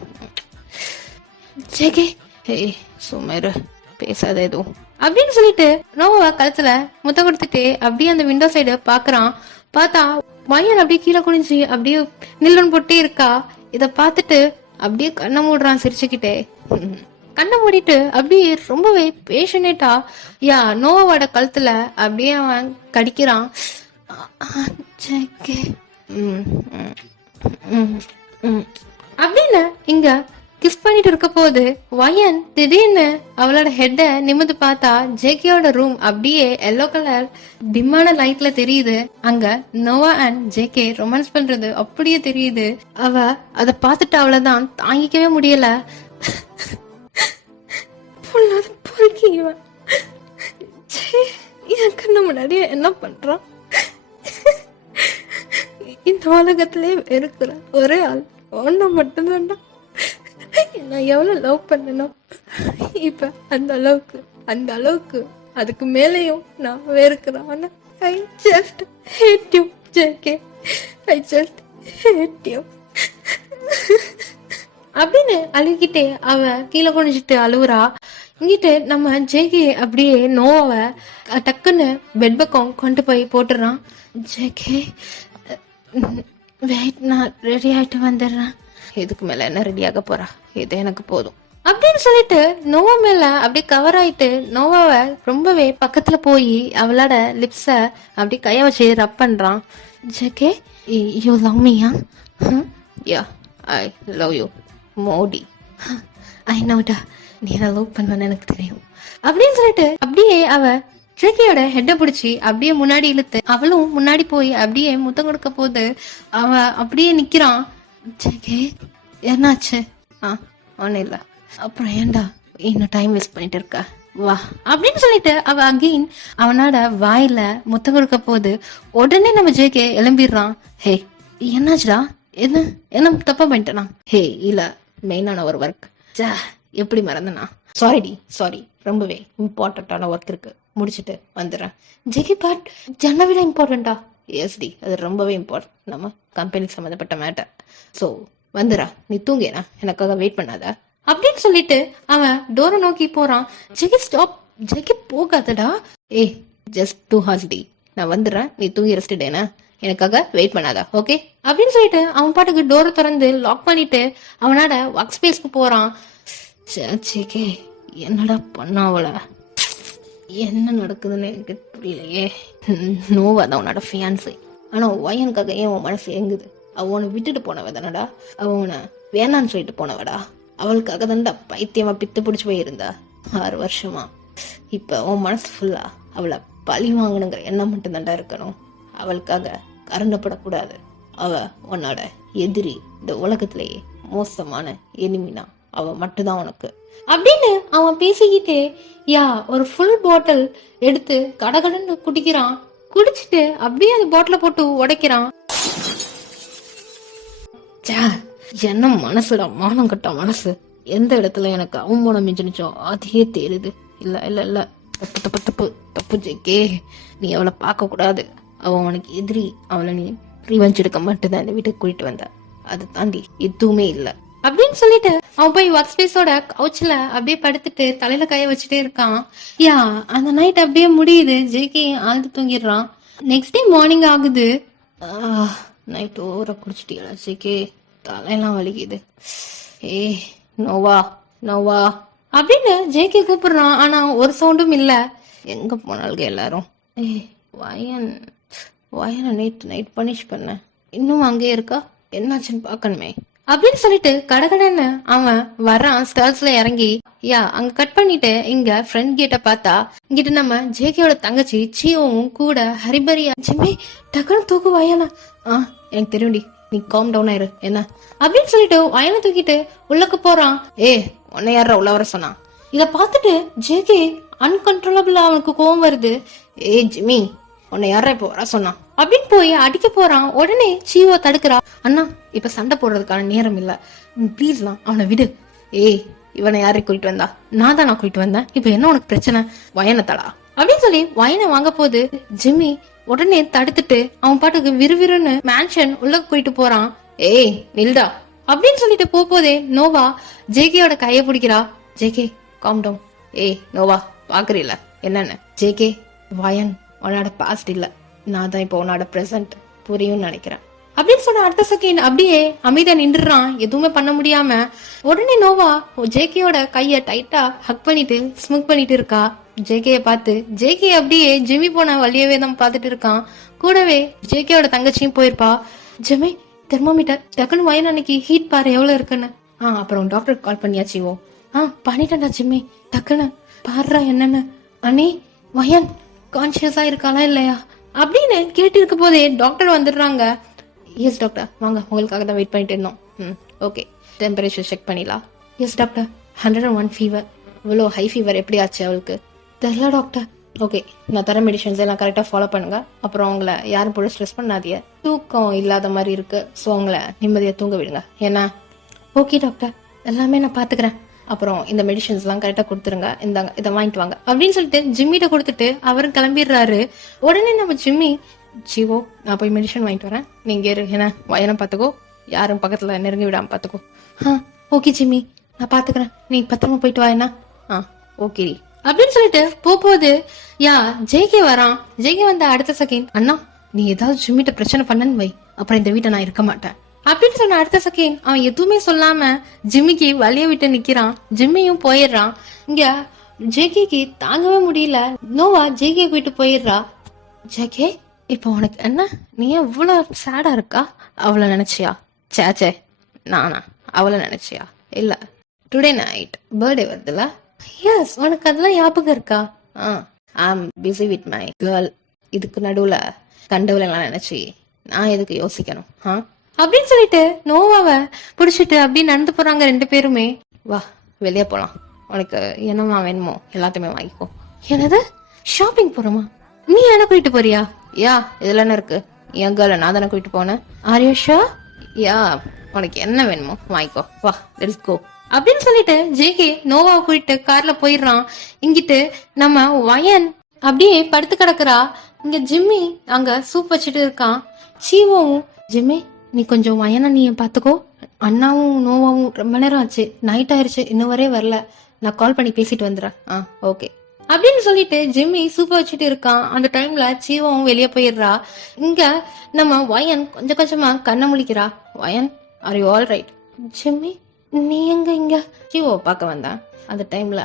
ஜேகே, ஏய் சும்மாரு, பேசாத எதுவும் அப்படின்னு சொல்லிட்டு நோவா கழுத்துல முத்த கொடுத்துட்டு அப்படியே அந்த விண்டோ சைடு பாக்குறான். பார்த்தா வயன் அப்படியே கீழே குனிஞ்சு அப்படியே நில்லன் போட்டே இருக்கா. இத பார்த்துட்டு அப்படியே கண்ணை மூடுறான் சிரிச்சுக்கிட்டே. கண்ணை மூடிட்டு அப்படியே ரொம்பவே பேஷனேட்டா நோவாவோட கழுத்துல அப்படியே அவன் கடிக்கிறான். ஜேகே அப்படின்னு இங்க கிஸ் பண்ணிட்டு இருக்க போது வயன் திடீர்னு அவளோட ஹெட்ட நிமிந்து பார்த்தா ஜேகேயோட ரூம் அப்படியே எல்லோ கலர் டிம்மான லைட்ல தெரியுது. அங்க நோவா அண்ட் ஜேகே ரொமான்ஸ் பண்றது அப்படியே தெரியுது. அவ அத பார்த்துட்டு அவளதான் தாங்கிக்கவே முடியல. என் கண்ணு முன்னாடியே என்ன பண்றான்? இந்த உலகத்திலே இருக்கிற ஒரே ஆள் ஒன்ன மட்டும்தான்டா. நான் எவ்வளவு லவ் பண்ணணும், இப்ப அந்த அளவுக்கு அதுக்கு மேலேயும் நான் வெறுக்கிறேன். I just hate you, JK. I just hate you. அப்படின்னு அழுகிட்டே அவ கீழே குனிஞ்சிட்டு அழுவுறா. இங்கிட்டு நம்ம ஜேகே அப்படியே நோவாவை டக்குன்னு பெட் பக்கம் கொண்டு போய் போட்டுறான். ஜேகே வெயிட், நான் ரெடி ஆயிட்டு வந்துடுறேன். இதுக்கு மேல என்ன ரெடியாக போறா, இது எனக்கு போதும் அப்படின்னு சொல்லிட்டு நோவா மேல அப்படியே கவர் ஆயிட்டு நோவாவை ரொம்பவே பக்கத்துல போய் அவளோட லிப்ஸ அப்படி கைய வச்சு ரப் பண்றான். ஜேகே, யூ லவ் மீயா? யா, ஐ லவ் யூ மோடி. ஐ நோடா, நீ என்ன லவ் பண்ணுவேன்னு எனக்கு தெரியும் அப்படின்னு சொல்லிட்டு அப்படியே அவ ஜேகேயோட ஹெட்ட பிடிச்சி அப்படியே முன்னாடி இழுத்து அவளும் முன்னாடி போய் அப்படியே முத்தம் கொடுக்க போது அவ அப்படியே நிக்கிறான். ஜேகே, என்னாச்சு? ஒன்னும் இல்ல. அப்புறம் ஏன்டா இன்னும் டைம் வேஸ்ட் பண்ணிட்டு இருக்க, வா அப்படின்னு சொல்லிட்டு அவ அகெயின் அவனோட வாயில முத்தம் கொடுக்க போது உடனே நம்ம ஜேகே எழும்பிடுறான். ஹே, என்னாச்சுடா? என்ன தப்பா பண்ணிட்டேனா? ஹே இல்ல, மெயினான ஒரு ஒர்க். எப்படி மறந்தனா? சாரி, ரொம்பவே இம்பார்ட்டன்டான ஒர்க் இருக்கு, முடிச்சுட்டு வந்துடுறேன். ஜேகே, பட் ஜன்னை விட இம்பார்ட்டண்டா? எஸ்டி, அது ரொம்பவே இம்பார்ட்டன்ட், நம்ம கம்பெனிக்கு சம்மந்தப்பட்ட மேட்டர். ஸோ வந்துடுறா, நீ தூங்கினா எனக்காக வெயிட் பண்ணாத அப்படின்னு சொல்லிட்டு அவன் டோரை நோக்கி போறான். ஜேகே ஸ்டாப், ஜேகே போகாதடா. ஜஸ்ட் 2 hours டி, நான் வந்துடுறேன், நீ தூங்கி ரெஸ்ட் டேனா, எனக்காக வெயிட் பண்ணாதா, ஓகே அப்படின்னு சொல்லிட்டு அவன் பாட்டுக்கு டோரை திறந்து லாக் பண்ணிட்டு அவனோட ஒர்க் ஸ்பேஸ்க்கு போறான். ஜேகே, என்னடா பண்ணா அவள? என்ன நடக்குதுன்னு எனக்கு புரியலையே. நோவா தான் உன்னோட ஃபியான்ஸை, ஆனா வயனுக்காக ஏன் உன் மனசு எங்குது? அவனை விட்டுட்டு போனவ தானடா, அவனை வேணான்னு சொல்லிட்டு போனவடா. அவளுக்காக தான்டா பைத்தியமா பித்து பிடிச்சி போயிருந்தா 6 வருஷமா. இப்ப உன் மனசு ஃபுல்லா அவளை பழி வாங்கணுங்கிற எண்ணம் மட்டும் தான்டா இருக்கணும். அவளுக்காக கரண்டப்படக்கூடாது. அவ உன்னோட எதிரி, இந்த உலகத்திலேயே மோசமான எனிமினா அவ மட்டும்தான் உனக்கு அப்படின்னு அவன் பேசிக்கிட்டே ஒரு ஃபுல் பாட்டில் எடுத்து கடகடன்னு குடிக்கிறான். குடிச்சிட்டு அப்படியே அந்த பாட்டில போட்டு உடைக்கிறான். என்ன மனசுடா, மானம் கட்ட மனசு. எந்த இடத்துல எனக்கு அவமானம் மிஞ்சிச்சோ அதையே தேடுது. இல்ல, தப்பு ஜேகே, நீ அவளை பார்க்க கூடாது. அவன் உனக்கு எதிரி. அவளை நீ ரிவெஞ்ச் எடுக்க மட்டும்தான் இந்த வீட்டுக்கு கூட்டிட்டு வந்த, அதை தாண்டி எதுவுமே இல்லை அப்படின்னு சொல்லிட்டு அவன் போய் ஒர்க் ஸ்பேஸோட கவுச்சில அப்படியே படுத்துட்டு தலையில கைய வச்சுட்டே இருக்கான். அந்த நைட் அப்படியே முடியுது. ஜேகே ஆழ்ந்து தூங்கிடுறான். நெக்ஸ்ட் டே மார்னிங் ஆகுது. நைட் ஓவரா குடிச்சிட்டியா ஜேகே? தலையெல்லாம் வலிக்குது. நோவா அப்படின்னு ஜேகே கூப்பிடுறான். ஆனா ஒரு சவுண்டும் இல்ல. எங்க போனாலுங்க எல்லாரும்? வயனை நேற்று நைட் பனிஷ் பண்ண, இன்னும் அங்கே இருக்கா, என்னாச்சுன்னு பாக்கணுமே அப்படின்னு சொல்லிட்டு கடகடன்னு அவன் வர்றான். ஸ்டால்ஸ்ல இறங்கி அங்க கட் பண்ணிட்டு இங்க ஃப்ரெண்ட் கேட்ட பார்த்தா இங்கிட்ட நம்ம ஜேகேயோட தங்கச்சி சீவும் கூட ஹரிபரியா. ஜிம்மி, டக்குன்னு தூக்கு வயனா. எனக்கு தெரியும்டி, நீ காம் டவுன் ஆயிரு என்ன அப்படின்னு சொல்லிட்டு வயனை தூக்கிட்டு உள்ளக்கு போறான். உன்னை யார உள்ள வர சொன்னா? இத பார்த்துட்டு ஜேகே அன்கன்ட்ரோலபிளா அவனுக்கு கோவம் வருது. ஜிம்மி, உன்னை யாரா இப்போ வர சொன்னா அப்படின்னு போய் அடிக்க போறான். உடனே சீவோ தடுக்கிறா. அண்ணா, இப்ப சண்டை போடுறதுக்கான நேரம் இல்ல, ப்ளீஸ்லாம் அவனை விடு. இவனை யாரை கூட்டிட்டு வந்தா? நான் கூட்டிட்டு வந்தேன். இப்ப என்ன உனக்கு பிரச்சனை? வயனை தடா அப்படின்னு சொல்லி வயனை வாங்க போது ஜிம்மி உடனே தடுத்துட்டு அவன் பாட்டுக்கு விறுவிறுன்னு மேன்ஷன் உள்ள போயிட்டு போறான். நில்டா அப்படின்னு சொல்லிட்டு போதே நோவா ஜேகேயோட கைய பிடிக்கிறா. JK, calm down. நோவா, பாக்குறீல என்னன்னு? ஜேகே, வயன் உன்னோட பாஸ்ட் இல்ல, நான் தான் இப்போ உன்னோட பிரசன்ட், புரியும் நினைக்கிறேன் அப்படின்னு சொன்ன அடுத்த செகண்ட் அப்படியே அமைதியா நின்றுறான், எதுவுமே பண்ண முடியாம. உடனே நோவா ஜேகேயோட கைய டைட்டா ஹக் பண்ணிட்டு ஸ்முக் பண்ணிட்டு இருக்கா. ஜேகேயை பார்த்து ஜேகே அப்படியே ஜிம்மி போன வழியவே தான் பார்த்துட்டு இருக்கான். கூடவே ஜேகேயோட தங்கச்சியும் போயிருப்பா. ஜிம்மி தெர்மோமீட்டர் டக்குன்னு வயன் அன்னைக்கு ஹீட் பாரு எவ்வளவு இருக்குன்னு. அப்புறம் டாக்டர் கால் பண்ணியாச்சிவோ. பண்ணிட்டேன்டா ஜிம்மி, டக்குன்னு பாருடா என்னன்னு. அண்ணி வயன் கான்சியஸா இருக்காளா இல்லையா அப்படின்னு கேட்டு இருக்க போதே டாக்டர் வந்துடுறாங்க. எஸ் டாக்டர் வாங்க, உங்களுக்காக தான் வெயிட் பண்ணிட்டு இருந்தோம். ஓகே, டெம்பரேச்சர் செக் பண்ணிடலாம். Yes doctor 101 fever. இவ்வளோ ஹை ஃபீவர் எப்படி ஆச்சு அவளுக்கு தெரியல டாக்டர். ஓகே, நான் தர மெடிசன்ஸ் எல்லாம் கரெக்டாக ஃபாலோ பண்ணுங்க. அப்புறம் அவங்கள யாரும் போல ஸ்ட்ரெஸ் பண்ணாதீங்க. தூக்கம் இல்லாத மாதிரி இருக்கு, ஸோ அவங்கள நிம்மதியாக தூங்க விடுங்க. ஏன்னா ஓகே டாக்டர், எல்லாமே நான் பார்த்துக்கிறேன். அப்புறம் இந்த மெடிசன்ஸ்லாம் கரெக்டாக கொடுத்துருங்க, இந்தாங்க இதை வாங்கிட்டு வாங்க அப்படின்னு சொல்லிட்டு ஜிம்மிட்ட கொடுத்துட்டு அவரும் கிளம்பிடுறாரு. உடனே நம்ம ஜிம்மி ஜீவோ நான் போய் மெடிசன் வாங்கிட்டு வரேன், நீங்க ஏன்னா வயனம் பார்த்துக்கோ, யாரும் பக்கத்தில் நெருங்கி விடாமல் பார்த்துக்கோ. ஓகே ஜிம்மி நான் பார்த்துக்கிறேன், நீ பத்திரமா போயிட்டு வா. என்ன ஓகே அப்படின்னு சொல்லிட்டு போகும்போது ஜேகே வரான். ஜேகே வந்த அடுத்த செகண்ட், அண்ணா நீ ஏதாவது ஜிம்மிட்ட பிரச்சனை பண்ணன்னு வை, அப்புறம் இந்த வீட்டை நான் இருக்க மாட்டேன் அப்படின்னு சொன்ன அடுத்த செகண்ட் அவன் எதுவுமே சொல்லாம ஜிம்மிக்கு வழிய விட்டு நிக்கிறான். ஜிம்மியும் போயிடுறான். இங்க ஜேகேக்கு தாங்கவே முடியல. நோவா ஜேகே போயிட்டு போயிடுறா. ஜேகே இப்போ உனக்கு என்ன, நீ இவ்வளவு சேடா இருக்கா? அவளை நினைச்சியா? சேச்சே நானா அவளை நினைச்சியா? இல்ல, டுடே நைட் பர்த்டே வருதுல்ல. எஸ், உனக்கு அதெல்லாம் ஞாபகம் இருக்கா? I'm busy with my girl. இதுக்கு நடுவுல கண்டவளெல்லாம் நினைச்சு நான் எதுக்கு யோசிக்கணும் அப்படின்னு சொல்லிட்டு நோவாவை பிடிச்சிட்டு அப்படி நடந்து போறாங்க ரெண்டு பேருமே. வா வெளியே போலாம், உனக்கு என்னமா வேணுமோ எல்லாத்தையுமே வாங்கிக்கோ. என்னது ஷாப்பிங் போறோமா? நீ என்ன கூட்டிட்டு போறியா? இதுல என்ன இருக்கு, என் கேர்ள நான் தானே கூட்டிட்டு போனேன். ஆரியோஷா உனக்கு என்ன வேணுமோ வாங்கிக்கோ, வா லெட்ஸ் கோ அப்படின்னு சொல்லிட்டு ஜேகே நோவாவை கூட்டிட்டு கார்ல போயிடுறான். இங்கிட்டு நம்ம வயன் அப்படியே படுத்து கிடக்குறா. இங்க ஜிம்மி அங்க சூப் வச்சுட்டு இருக்கான். சீவோவும் ஜிம்மி நீ கொஞ்சம் வயனா நீ பாத்துக்கோ, அண்ணாவும் நோவாவும் ரொம்ப நேரம் ஆச்சு, நைட் ஆயிருச்சு, இன்னும் வரையே வரல, நான் கால் பண்ணி பேசிட்டு வந்துடுறேன். ஓகே அப்படின்னு சொல்லிட்டு ஜிம்மி சூப்ப வச்சுட்டு இருக்கான். அந்த டைம்ல சீவாவும் வெளியே போயிடுறா. இங்க நம்ம வயன் கொஞ்சம் கொஞ்சமா கண்ணை முழிக்கிறா. வயன் are you all right? Jimmy நீ எங்க இங்க? சீவோ பார்க்க வந்தேன். அந்த டைம்ல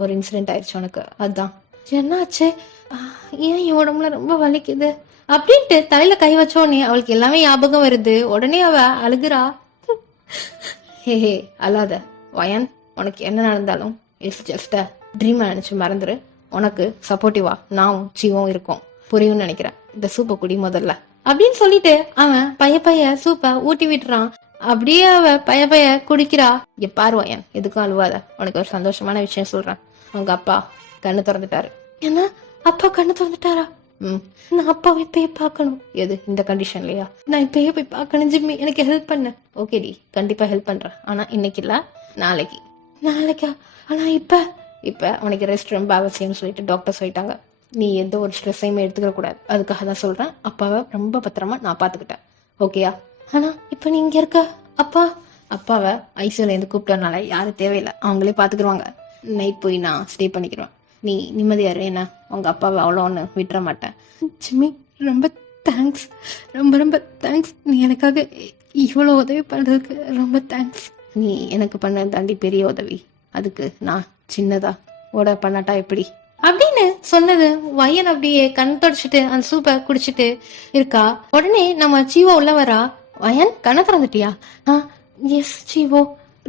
ஒரு இன்சிடென்ட் ஆயிடுச்சு உனக்கு, அதுதான். என்னாச்சு? ஏன் என் உடம்புல ரொம்ப வலிக்குது அப்படின்ட்டு தலையில கை வச்சோடனே அவளுக்கு எல்லாமே ஞாபகம் வருது. உடனே அவ அழுகுறா. ஹே அல்லாத வயன், உனக்கு என்ன நடந்தாலும் இட்ஸ் ஜஸ்ட் அ ட்ரீம் நினைச்சு மறந்துரு. உனக்கு சப்போர்ட்டிவா நானும் சீவும் இருக்கோம், புரியும்னு நினைக்கிறேன். இந்த சூப்பை குடி முதல்ல அப்படின்னு சொல்லிட்டு அவன் பைய சூப்பை ஊட்டி விட்டுறான். அப்படியே அவ பைய குடிக்கிறா. பாரு வயன், எதுக்கும் அழுவாத, உனக்கு ஒரு சந்தோஷமான விஷயம் சொல்றேன். அவங்க அப்பா கண்ணு திறந்துட்டாரு. என்ன அப்பா கண்ணு திறந்துட்டாரா? நான் அப்பாவை இப்பயே பார்க்கணும். எது இந்த கண்டிஷன்லயா? நான் இப்பயே போய் பார்க்கணும் ஜிம்மி, எனக்கு ஹெல்ப் பண்ண. ஓகேடி, கண்டிப்பா ஹெல்ப் பண்றேன். ஆனா இன்னைக்கு இல்ல, நாளைக்கு. நாளைக்கா? ஆனா இப்ப உனக்கு ரெஸ்ட் ரொம்ப அவசியம்னு சொல்லிட்டு டாக்டர் சொல்லிட்டாங்க. நீ எந்த ஒரு ஸ்ட்ரெஸ்ஸையுமே எடுத்துக்க கூடாது. அதுக்காக தான் சொல்றேன். அப்பாவை ரொம்ப பத்திரமா நான் பாத்துக்கிட்டேன், ஓகேயா? ஆனா இப்ப நீ இங்க இருக்க. அப்பாவை ஐசியூல இருந்து கூப்பிட்டனால யாரும் தேவையில்லை, அவங்களே பாத்துக்கிடுவாங்க. நைட் போய் நான் ஸ்டே பண்ணிக்கிறேன். நீ நிம்மதியாரு. என்ன உங்க அப்பாவை அவ்வளோ ஒன்று விட்டுற மாட்டேன். ஜிம்மி ரொம்ப தேங்க்ஸ், ரொம்ப ரொம்ப தேங்க்ஸ். நீ எனக்காக இவ்வளோ உதவி பண்றதுக்கு ரொம்ப தேங்க்ஸ். நீ எனக்கு பண்ண தாண்டி பெரிய உதவி, அதுக்கு நான் சின்னதா ஓட பண்ணாட்டா எப்படி அப்படின்னு சொன்னது. வயன் அப்படியே கண் தொடச்சிட்டு அந்த சூப்பை குடிச்சிட்டு இருக்கா. உடனே நம்ம சீவோ உள்ள வரா. வயன் கண்ணை திறந்துட்டியா? எஸ் சீவோ,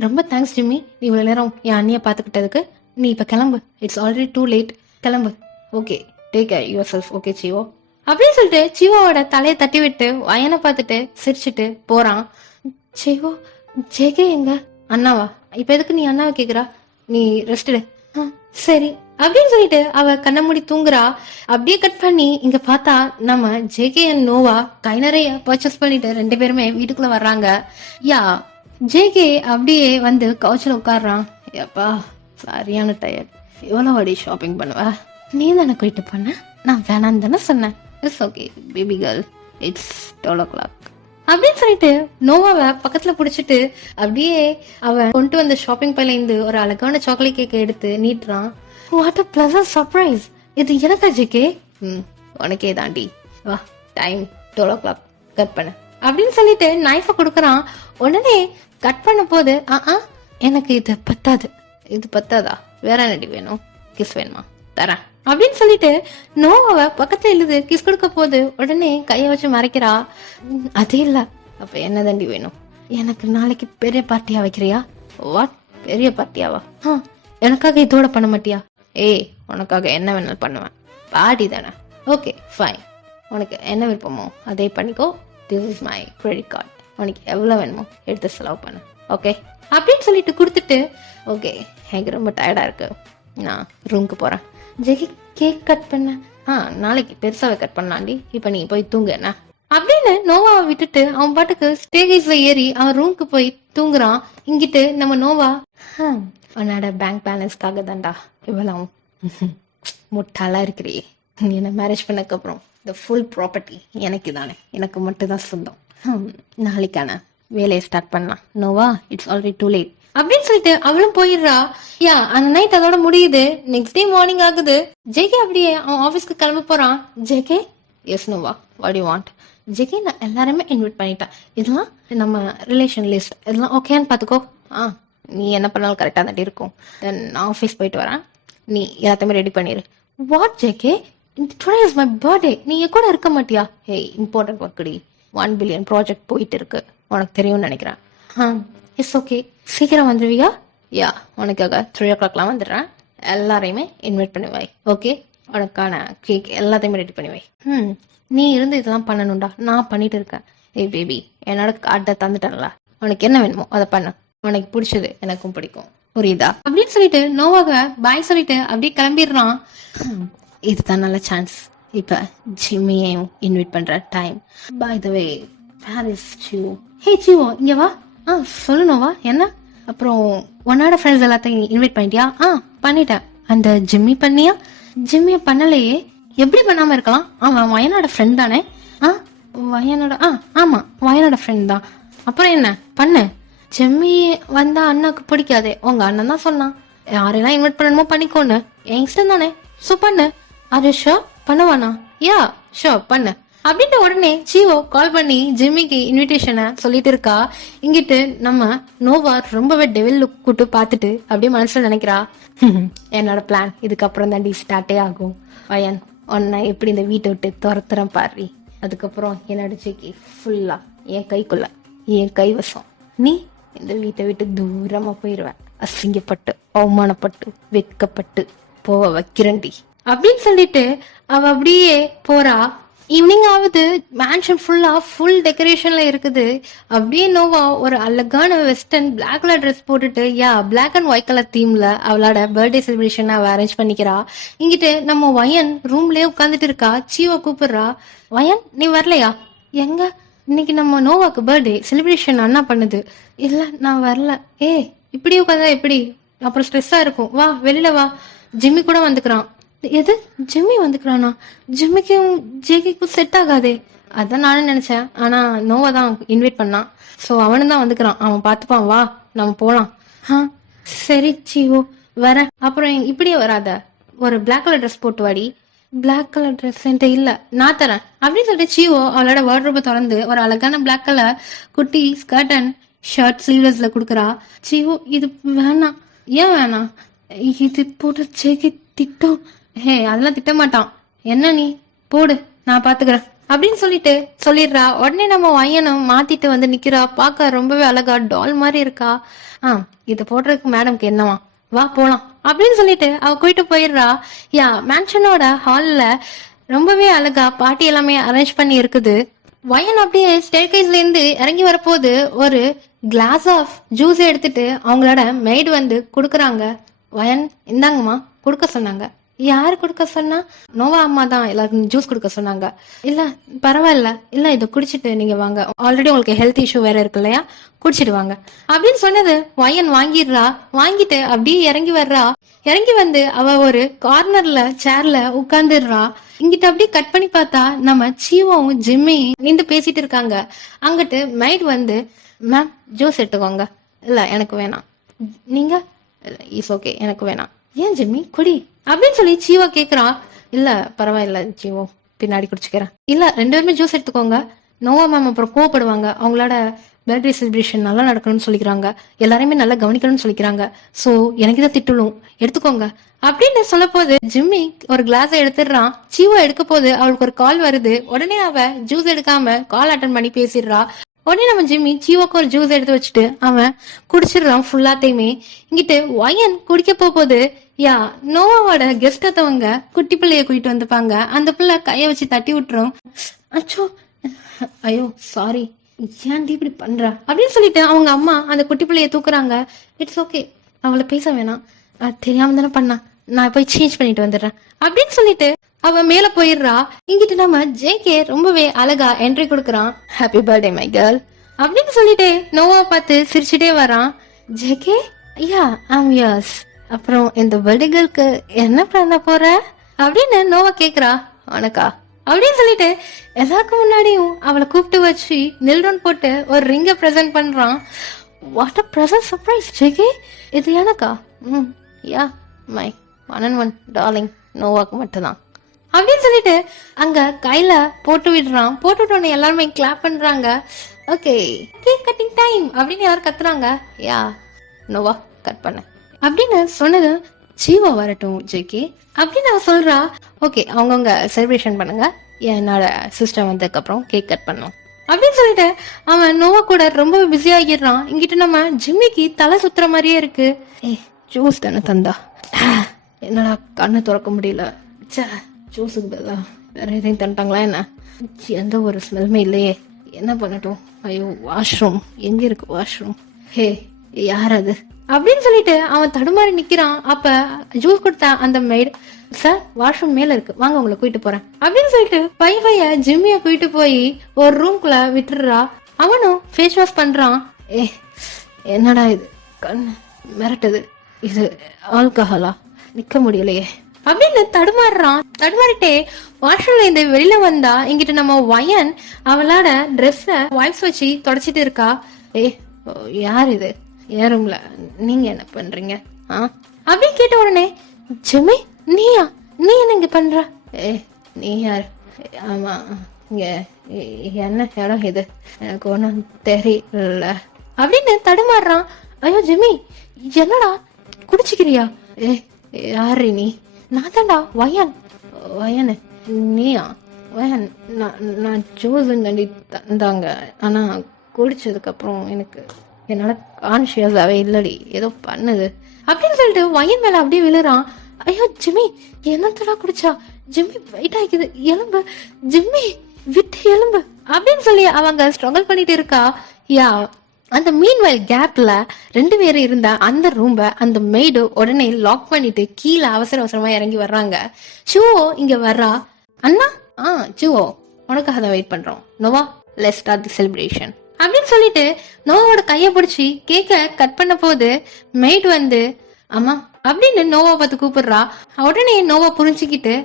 ரொம்ப தேங்க்ஸ் ஜிம்மி, நீ இவ்வளவு நேரம் என் அண்ணியை பாத்துக்கிட்டதுக்கு. நீ இப்ப கிளம்பு, இட்ஸ் ஆல்ரெடி டூ லேட், கிளம்பு. Okay, take care yourself. Okay சீவோ அப்படின்னு சொல்லிட்டு சீவோட தலையை தட்டி விட்டு வயனை பார்த்துட்டு சிரிச்சுட்டு போறான். சீவோ ஜேகே எங்க? அண்ணாவா? இப்ப எதுக்கு நீ அண்ணாவை கேக்குறா? நீ ரெஸ்ட் எடு. சரி அப்படின்னு சொல்லிட்டு அவ கண்ண மூடி தூங்குறா. அப்படியே கட் பண்ணி இங்க பார்த்தா நம்ம ஜேகே அண்ட் நோவா கை நிறைய பர்ச்சேஸ் பண்ணிட்டு ரெண்டு பேருமே வீட்டுக்குள்ள வர்றாங்க. ஜேகே அப்படியே வந்து கவுச்சில் உட்காடுறான். ஏப்பா சரியான டயர்ட், எவ்வளோ வாடி ஷாப்பிங் பண்ணுவ? நீ தானே போயிட்டு பண்ண, நான் வேணான்னு தானே சொன்னேன். It's okay baby girl, it's 12 o'clock அப்படின்னு சொல்லிட்டு நோவாவை பக்கத்துல புடிச்சிட்டு அப்படியே அவன் கொண்டு வந்த ஷாப்பிங் பையில இருந்து ஒரு அழகான சாக்லேட் கேக்கை எடுத்து நீட்டுறான். வாட் அ பிளசன்ட் சர்ப்ரைஸ், இது எனக்கா ஜேகே? உனக்கே தாண்டி, வா டைம் 12 o'clock, கட் பண்ண அப்படின்னு சொல்லிட்டு நைஃபை கொடுக்குறான். உடனே கட் பண்ண போது எனக்கு இது பத்தாது. இது பத்தாதா? வேற என்னடி வேணும்? கிஸ் வேணுமா? தரேன் அப்படின்னு சொல்லிட்டு நோவாவை பக்கத்துல இழுது கிஸ் கொடுக்க போது உடனே கைய வச்சு மறைக்கிறா. அது இல்ல, அப்ப என்ன தண்டி வேணும்? எனக்கு நாளைக்கு பெரிய பார்ட்டியா வைக்கிறியா? வாட், பெரிய பார்ட்டியாவா? எனக்காக இதோட பண்ண மாட்டியா? ஏய், உனக்காக என்ன வேணாலும் பண்ணுவேன், பார்ட்டி தானே. ஓகே ஃபைன், உனக்கு என்ன விருப்பமோ அதே பண்ணிக்கோ. This is my credit card, உனக்கு எவ்வளோ வேணுமோ எடுத்து செலவு பண்ணு, ஓகே அப்படின்னு சொல்லிட்டு கொடுத்துட்டு, ஓகே எனக்கு ரொம்ப டயர்டா இருக்கு, நான் ரூமுக்கு போறேன். ஜெகி கேக் கட் பண்ண, நாளைக்கு பெருசாவே கட் பண்ணலாண்டி, இப்ப நீ போய் தூங்கு என்ன அப்படின்னு நோவாவை விட்டுட்டு அவன் பாட்டுக்கு ஸ்டேஜ்ல ஏறி அவன் ரூமுக்கு போய் தூங்குறான். இங்கிட்டு நம்ம நோவா, உன்னோட பேங்க் பேலன்ஸ்க்காக தான்டா இவ்வளவு முட்டாளா இருக்கிறியே, நீ என்ன மேரேஜ் பண்ணக்கு அப்புறம் இந்த ஃபுல் ப்ராப்பர்ட்டி எனக்கு தானே, எனக்கு மட்டும் தான் சொந்தம். நாளைக்கான வேலையை ஸ்டார்ட் பண்ணலாம் Nova, it's already too late அப்படின்னு சொல்லிட்டு அவளும் போயிடுறா. யா, அந்த நைட் அதோட முடியுது. நெக்ஸ்ட் டே மார்னிங் ஆகுது. ஜேகே அப்படியே அவன் ஆஃபீஸ்க்கு கிளம்ப போறான். JK, yes Nova, what you want? JK, நான் எல்லாருமே இன்வைட் பண்ணிட்டேன், இதெல்லாம் நம்ம ரிலேஷன் லிஸ்ட், இதெல்லாம் ஓகேன்னு பாத்துக்கோ. நீ என்ன பண்ணாலும் கரெக்டா தான் இருக்கும். தென் நான் ஆஃபீஸ் போயிட்டு வரேன், நீ எல்லாத்தையுமே ரெடி பண்ணிடு. What JK, today is my birthday, நீ என் கூட இருக்க மாட்டியா? ஹே, இம்பார்ட்டன்ட் ஒர்க்குடி, 1 பில்லியன் ப்ராஜெக்ட் போயிட்டு இருக்கு, உனக்கு தெரியும்னு நினைக்கிறேன். இட்ஸ் ஓகே, சீக்கிரம் வந்துடுவியா? யா, உனக்காக 3 o'clock வந்துடுறேன், எல்லாரையுமே இன்வைட் பண்ணி வை, ஓகே? உனக்கான கேக் எல்லாத்தையுமே ரெடி பண்ணி வை. நீ இருந்து இதெல்லாம் பண்ணணும்டா, நான் பண்ணிட்டு இருக்கேன். ஏய் பேபி, என்னோட கார்டை தந்துட்டேன்ல, உனக்கு என்ன வேணுமோ அதை பண்ணு, உனக்கு பிடிச்சது எனக்கும் பிடிக்கும், புரியுதா அப்படின்னு சொல்லிட்டு நோவாக பாய் சொல்லிட்டு அப்படியே கிளம்பிடுறான். இதுதான் நல்ல சான்ஸ், இப்ப ஜிம்மியையும் இன்வைட் பண்ற time. By the way, where is சிவோ? ஹே சிவோ, இங்க வா. சொல்லு நோவா, என்ன? அப்புறம் உன்னோட ஃப்ரெண்ட்ஸ் எல்லாத்தையும் இன்வைட் பண்ணிட்டியா? பண்ணிட்டேன். அந்த ஜிம்மி பண்ணியா? ஜிம்மியை பண்ணலையே, எப்படி பண்ணாம இருக்கலாம்? அவன் வயனோட ஃப்ரெண்ட் தானே? வயனோட ஆமா, வயனோட ஃப்ரெண்ட் தான். அப்புறம் என்ன பண்ணு? ஜிம்மி வந்தா அண்ணாக்கு பிடிக்காதே, உங்க அண்ணன் தான் சொன்னான் யாரெல்லாம் இன்வைட் பண்ணணுமோ பண்ணிக்கோன்னு. என் இஷ்டம் தானே, சோ பண்ணு. அது ஷோ பண்ணுவானா? யா ஷோ பண்ணு அப்படின்ட்டு உடனே சிவோ கால் பண்ணி ஜிம்மிக்கு இன்விடேஷனை சொல்லிட்டு இருக்கா. இங்கிட்டு நம்ம நோவா ரொம்பவே டெவில் லுக் கூட்டு பார்த்துட்டு அப்படியே மனசுல நினைக்கிறா, என்னோட பிளான் இதுக்கப்புறம் தாண்டி ஸ்டார்டே ஆகும். வயன், உன்னை எப்படி இந்த வீட்டை விட்டு துரத்துறேன் பாரு, அதுக்கப்புறம் என்னோட ஜெகி ஃபுல்லா என் கைக்குள்ள, என் கைவசம். நீ இந்த வீட்டை விட்டு தூரமா போயிருவ, அசிங்கப்பட்டு அவமானப்பட்டு வெட்கப்பட்டு போவ வைக்கிறண்டி அப்படின்னு சொல்லிட்டு அவ அப்படியே போறா. ஈவினிங் ஆகுது, மேன்ஷன் ஃபுல்லா ஃபுல் டெக்கரேஷன்ல இருக்குது. அப்படியே நோவா ஒரு அழகான வெஸ்டர்ன் பிளாக் கலர் ட்ரெஸ் போட்டுட்டு, பிளாக் அண்ட் ஒயிட் கலர் தீம்ல அவளோட பர்த்டே செலிப்ரேஷன் அவ அரேஞ்ச் பண்ணிக்கிறா. இங்கிட்டு நம்ம வயன் ரூம்லயே உட்காந்துட்டு இருக்கா. சீவா கூப்பிடுறா, வயன் நீ வரலையா? எங்க? இன்னைக்கு நம்ம நோவாக்கு பர்த்டே செலிப்ரேஷன் அண்ணா பண்ணுது. இல்ல நான் வரல. இப்படி உட்காந்தா எப்படி? அப்புறம் ஸ்ட்ரெஸ்ஸா இருக்கும், வா வெளியில வா. ஜிம்மி கூட வந்துக்கிறான். எது, ஜிம்மி வந்துக்கிறானா? ஜிம்மிக்கும் ஜேகிக்கும் செட் ஆகாதே. அதான் நானும் நினைச்சேன், ஆனா நோவா தான் இன்வைட் பண்ணான், சோ அவனு தான் வந்துக்கிறான், அவன் பாத்துப்பான், வா நம்ம போலாம். சரி சீவோ வரேன். அப்புறம் இப்படியே வராத, ஒரு பிளாக் கலர் ட்ரெஸ் போட்டு வாடி. பிளாக் கலர் ட்ரெஸ் என்கிட்ட இல்ல, நான் தரேன் அப்படின்னு சொல்லிட்டு சீவோ அவளோட வார்ட்ரோபை திறந்து ஒரு அழகான பிளாக் கலர் குட்டி ஸ்கர்ட் அண்ட் ஷர்ட் ஸ்லீவ்லெஸ்ல குடுக்கறா. சீவோ இது வேணாம். ஏன் வேணாம்? இது போட்டு ஜெகி திட்டம். அதெல்லாம் திட்ட மாட்டான், என்ன நீ போடு நான் பாத்துக்கிறேன் அப்படின்னு சொல்லிட்டு சொல்லிடுறா. உடனே நம்ம வயனும் மாத்திட்டு வந்து நிக்கிறா. பாக்க ரொம்பவே அழகா டால் மாதிரி இருக்கா. இது போடுறதுக்கு மேடம்க்கு என்னவா, வா போலாம் அப்படின்னு சொல்லிட்டு அவ போயிட்டு போயிடுறா. மேன்ஷனோட ஹால்ல ரொம்பவே அழகா பார்ட்டி எல்லாமே அரேஞ்ச் பண்ணி இருக்குது. வயன் அப்படியே ஸ்டேர்கேஸ்ல இருந்து இறங்கி வரப்போது ஒரு கிளாஸ் ஆஃப் ஜூஸ் எடுத்துட்டு அவங்களோட மெய்டு வந்து குடுக்கறாங்க. வயன், இந்தாங்கம்மா, கொடுக்க சொன்னாங்க. யாரு கொடுக்க சொன்னா? நோவா அம்மா தான் எல்லாருக்கும் ஜூஸ் கொடுக்க சொன்னாங்க. இல்ல பரவாயில்ல, இல்ல இதை குடிச்சிட்டு நீங்க வாங்க, ஆல்ரெடி உங்களுக்கு ஹெல்த் இஷ்யூ வேற இருக்கு இல்லையா, குடிச்சிட்டு வாங்க அப்படின்னு சொன்னது. வயன் வாங்கிடுறா. வாங்கிட்டு அப்படியே இறங்கி வர்றா. இறங்கி வந்து அவ ஒரு கார்னர்ல சேர்ல உட்கார்ந்துடுறா. இங்கிட்ட அப்படியே கட் பண்ணி பார்த்தா நம்ம சீவோவும் ஜிம்மியும் நின்று பேசிட்டு இருக்காங்க. அங்கிட்டு மைட் வந்து, மேம் ஜூஸ் எடுத்துக்கோங்க. இல்ல எனக்கு வேணாம். நீங்க? இஸ் ஓகே எனக்கு வேணாம். ஏன் ஜிம்மி குடி அப்படின்னு சொல்லி சீவா கேக்குறா. இல்ல பரவாயில்ல ஜீவோ, பின்னாடி குடிச்சுக்கிறேன். இல்ல 2 பேருமே ஜூஸ் எடுத்துக்கோங்க, நோவா மேம் அப்புறம் கோவப்படுவாங்க, அவங்களோட பர்த்டே செலிப்ரேஷன் நல்லா நடக்கணும்னு சொல்லிக்கிறாங்க, எல்லாரையுமே நல்லா கவனிக்கணும்னு சொல்லிக்கிறாங்க. சோ எனக்கு இதை திட்டலும் எடுத்துக்கோங்க அப்படின்னு சொல்ல போது ஜிம்மி ஒரு கிளாஸை எடுத்துடுறான். சீவோ எடுக்க போது அவளுக்கு ஒரு கால் வருது. உடனே அவ ஜூஸ் எடுக்காம கால் அட்டன் பண்ணி பேசிடுறா. உடனே நம்ம ஜிம்மி சீவோக்கு ஒரு ஜூஸ் எடுத்து வச்சுட்டு அவன் குடிச்சிடுறான் ஃபுல்லாத்தையுமே. இங்கிட்டு ஒயன் குடிக்க போகுது. யா நோவாவோட கெஸ்ட் அத்தவங்க குட்டி பிள்ளைய கூட்டிட்டு வந்துப்பாங்க. அந்த பிள்ளை கைய வச்சு தட்டி விட்டுரும். அச்சோ ஐயோ சாரி ஏன்டி இப்படி பண்றா அப்படின்னு சொல்லிட்டு அவங்க அம்மா அந்த குட்டி பிள்ளைய தூக்குறாங்க. இட்ஸ் ஓகே அவளை பேச வேணாம், தெரியாம தானே பண்ணா, நான் போய் சேஞ்ச் பண்ணிட்டு வந்துடுறேன் அப்படின்னு சொல்லிட்டு அவ மேல போயிடுறா. இங்கிட்டு நம்ம ஜேகே ரொம்பவே அழகா என்ட்ரி கொடுக்கறான். ஹாப்பி பர்த்டே மை கேர்ள் அப்படின்னு சொல்லிட்டு நோவா பார்த்து சிரிச்சுட்டே வரான். JK yeah I'm years. அப்புறம் இந்த பர்த்டே கேர்ளுக்கு என்ன பண்ண போற அப்படின்னு நோவா கேக்குறா. உனக்கா அப்படின்னு சொல்லிட்டு எல்லாருக்கும் முன்னாடியும் அவளை கூப்பிட்டு வச்சு நில்ரோன் போட்டு ஒரு ரிங்க பிரசன்ட் பண்றான். What a present surprise JK, இது எனக்கா? Yeah my one and one darling, நோவாக்கு மட்டும்தான் அப்படின்னு சொல்லிட்டு அங்க கையில போட்டு விடுறான். போட்டு விட்டோன்னு எல்லாருமே கிளாப் பண்றாங்க. ஓகே கேக் கட்டிங் டைம் அப்படின்னு யாரும் கத்துறாங்க. யா நோவா கட் பண்ண அப்படின்னு சொன்னது. ஜீவா வரட்டும் ஜேகே அப்படின்னு அவ சொல்றா. ஓகே அவங்கவுங்க செலிப்ரேஷன் பண்ணுங்க, என்னோட சிஸ்டர் வந்ததுக்கு அப்புறம் கேக் கட் பண்ணோம் அப்படின்னு சொல்லிட்டு அவன் நோவா கூட ரொம்ப பிஸி ஆகிடுறான். இங்கிட்ட நம்ம ஜிம்மிக்கு தலை சுத்துற மாதிரியே இருக்கு. ஜூஸ் தானே தந்தா, என்னடா கண்ணு திறக்க முடியல. ஜூஸுக்கு பதிலா வேற எதையும் தந்துட்டாங்களா என்ன? எந்த ஒரு ஸ்மெல்லுமே இல்லையே, என்ன பண்ணட்டும்? ஐயோ வாஷ்ரூம் எங்க இருக்கு வாஷ்ரூம்? ஹே யார் அது அப்படின்னு சொல்லிட்டு அவன் தடுமாறி நிக்கிறான். அப்ப ஜூஸ் கொடுத்தா அந்த மெய்டு, சார் வாஷ்ரூம் மேல இருக்கு, வாங்க உங்களை கூட்டிட்டு போறேன் அப்படின்னு சொல்லிட்டு பைய ஜிம்மிய கூட்டிட்டு போய் ஒரு ரூம்குள்ள விட்டுடுறா. அவனும் ஃபேஸ் வாஷ் பண்றான். என்னடா இது கண்ணு மிரட்டுது, இது ஆல்கஹாலா, நிக்க முடியலையே அப்படின்னு தடுமாறுறான். தடுமாறிட்டே வாஷ்ரூம்ல இருந்து வெளியில வந்தா இங்கிட்ட நம்ம வயன் அவளோட ட்ரெஸ்ஸ வைப்ஸ் வச்சு தொடச்சிட்டு இருக்கா. யார் இது என் ரூம்ல, நீங்க என்ன பண்றீங்க அப்படின்னு கேட்ட உடனே ஜிம்மி நீயா, நீ என்ன இங்க பண்ற? நீ யார்? ஆமா இங்க என்ன இடம் இது, எனக்கு ஒன்றும் தெரியல அப்படின்னு தடுமாறுறான். ஐயோ ஜிம்மி என்னடா குடிச்சுக்கிறியா? யாரு நீ? நான் தான்டா வயன். வயனு நீயா? வயன் நான் ஜூஸ் நண்டி தந்தாங்க, ஆனா குடிச்சதுக்கு அப்புறம் எனக்கு என்னால கான்சியஸாவே இல்லடி, ஏதோ பண்ணுது அப்படின்னு சொல்லிட்டு வயன் மேல அப்படியே விழுறான். ஐயோ ஜிம்மி என்னத்தடா குடிச்சா? ஜிம்மி வெயிட் ஆகிக்குது, எலும்பு ஜிம்மி விட்டு எலும்பு அப்படின்னு சொல்லி அவங்க ஸ்ட்ரகிள் பண்ணிட்டு இருக்கா. யா அந்த மீன்வெல் கேப்ல 2 பேரும் இருந்த அந்த ரூம்ப அந்த மெய்டு உடனே லாக் பண்ணிட்டு கீழே அவசர அவசரமா இறங்கி வர்றாங்க. சுவோ இங்க வர்றா. அண்ணா சுவோ உனக்காக தான் வெயிட் பண்றோம், Nova let's start the celebration அப்படின்னு சொல்லிட்டு நோவாவோட கைய பிடிச்சி கேக்க கட் பண்ண போது மெய்டு வந்து அம்மா அப்படின்னு நோவா பார்த்து கூப்பிடுறா. உடனே நோவா புரிஞ்சுக்கிட்டு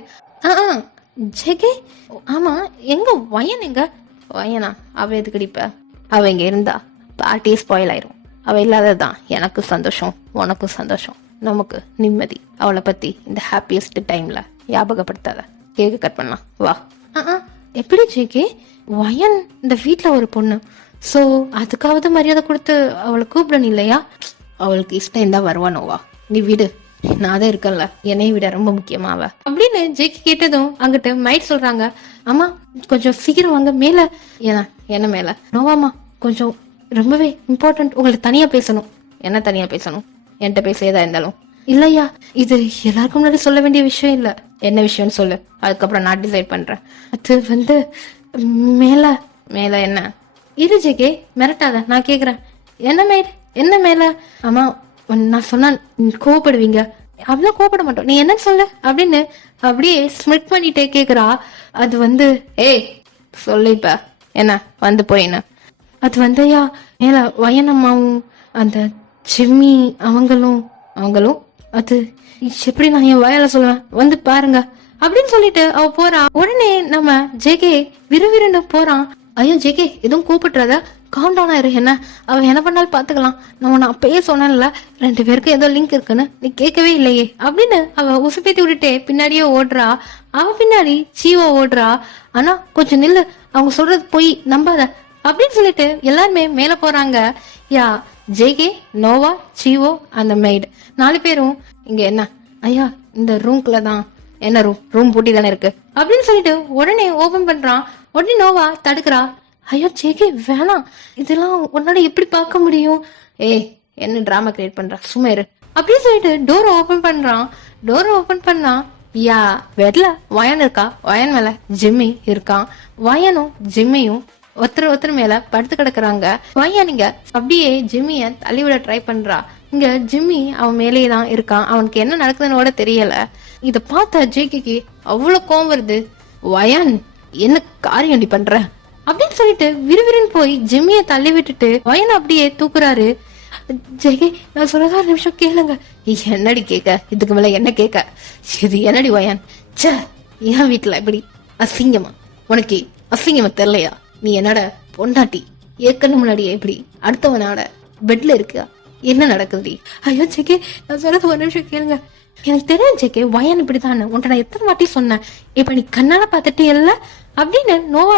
ஜெகே ஆமா எங்க வயன் எங்க? வயனா அவ எதுக்கு அடிப்ப, அவ இங்க இருந்தா பார்ட்டியே ஸ்பாயில் ஆயிரும், அவ இல்லாததான் எனக்கு சந்தோஷம், உனக்கும் சந்தோஷம், நமக்கு நிம்மதி. அவளை பத்தி இந்த ஹாப்பியஸ்ட் டைம்ல ஞாபகப்படுத்தாத, கேக்கு கட் பண்ணலாம் வா. எப்படி ஜேகே, வயன் இந்த வீட்டுல ஒரு பொண்ணு, சோ அதுக்காவது மரியாதை கொடுத்து அவளை கூப்பிடணும் இல்லையா? அவளுக்கு இஷ்டம் தான் வருவானோவா, நீ விடு, நான் தான் இருக்கல, என்னைய விட ரொம்ப முக்கியமா அவ அப்படின்னு ஜேகே கேட்டதும் அங்கிட்ட மைட் சொல்றாங்க. அம்மா கொஞ்சம் சீக்கிரம் வாங்க மேல. என்ன மேல? நோவாமா கொஞ்சம் ரொம்பவே இம்பார்ட்டன்ட், உங்களுக்கு தனியா பேசணும். என்ன தனியா பேசணும்? என்கிட்ட பேச ஏதா இருந்தாலும். இல்லையா இது எல்லாருக்கும் முன்னாடி சொல்ல வேண்டிய விஷயம் இல்ல. என்ன விஷயம்னு சொல்லு, அதுக்கப்புறம் நான் டிசைட் பண்றேன். அது வந்து மேல. மேல என்ன? இரு ஜேகே மிரட்டாத, நான் கேக்குறேன். என்ன மேல? என்ன மேல? ஆமா நான் சொன்னா கோவப்படுவீங்க. அவ்வளவு கோவப்பட மாட்டோம், நீ என்ன சொல்லு அப்படின்னு அப்படியே ஸ்மிட் பண்ணிட்டே கேக்குறா. அது வந்து சொல்லு இப்ப என்ன வந்து போயின்னு. அது வந்தையா மேல வயனம்மாவும் அந்த ஜிம்மி அவங்களும் அது எப்படி நான் என் வயல சொல்லுவேன், வந்து பாருங்க அப்படின்னு சொல்லிட்டு அவ போறா. உடனே நம்ம ஜேகே விறுவிறுன்னு போறான். ஐயோ ஜேகே எதுவும் கூப்பிட்டுறத, காம் டவுன் ஆயிரு, என்ன அவ என்ன பண்ணாலும் பாத்துக்கலாம், நான் அப்பயே சொன்னேன்ல 2 பேருக்கு ஏதோ லிங்க் இருக்குன்னு, நீ கேட்கவே இல்லையே அப்படின்னு அவ உசுப்பேத்தி விட்டுட்டே பின்னாடியே ஓடுறா. அவ பின்னாடி சீவா ஓடுறா. ஆனா கொஞ்சம் நில்லு, அவங்க சொல்றது போய் நம்பாத, அப்படின்னு சொல்லிட்டு எல்லாருமே மேல போறாங்க. யா, ஜேகே, நோவா, சீவோ, அந்த மெய்டு 4 பேரும் இங்க என்ன ஐயா இந்த ரூம்குள்ள தான். என்ன ரூம் பூட்டி தானே இருக்கு அப்படின்னு சொல்லிட்டு உடனே ஓபன் பண்றான். உடனே நோவா தடுக்கிறா. ஐயோ ஜேகே வேணாம், இதெல்லாம் உன்னால எப்படி பார்க்க முடியும்? ஏய் என்ன டிராமா கிரியேட் பண்ற, சும்மா இரு அப்படின்னு சொல்லிட்டு டோரை ஓபன் பண்றான். டோரை ஓபன் பண்ணா யா வெட்ல வயன் இருக்கா. வயன் மேல ஜிம்மி இருக்கான். வயனும் ஜிம்மியும் ஒருத்தர் மேல படுத்து கிடக்குறாங்க. வயன் அப்படியே ஜிம்மிய தள்ளிவிட ட்ரை பண்றா. இங்க ஜிம்மி அவன் மேலேயே தான் இருக்கான். அவனுக்கு என்ன நடக்குதுன்னு கூட தெரியல. இத பார்த்த ஜேகேக்கு அவ்வளவு கோவம் வருது. வயன் என்ன காரியம் பண்ற அப்படின்னு சொல்லிட்டு விறுவிறுன்னு போய் ஜிம்மிய தள்ளி விட்டுட்டு வயன் அப்படியே தூக்குறாரு. ஜெகே நான் சொல்றதா ஒரு நிமிஷம் கேளுங்க. என்னடி கேட்க, இதுக்கு மேல என்ன கேட்க, இது என்னடி வயன்? சே என் வீட்டுல இப்படி அசிங்கமா, உனக்கு அசிங்கமா தெரியலையா? நீ என்னோட பொண்டாட்டி, ஏற்கனவே முன்னாடியே இப்படி அடுத்தவனோட பெட்ல இருக்கா, என்ன நடக்குதுடி? ஐயோ ஜெகே நான் சொல்றது ஒரு நிமிஷம் கேளுங்க. எனக்கு தெரியும் ஜெகே வயன் இப்படித்தானே, உன்ட்ட நான் எத்தனை வாட்டி சொன்னேன், இப்ப நீ கண்ணால பாத்துட்டே இல்ல அப்படின்னு நோவா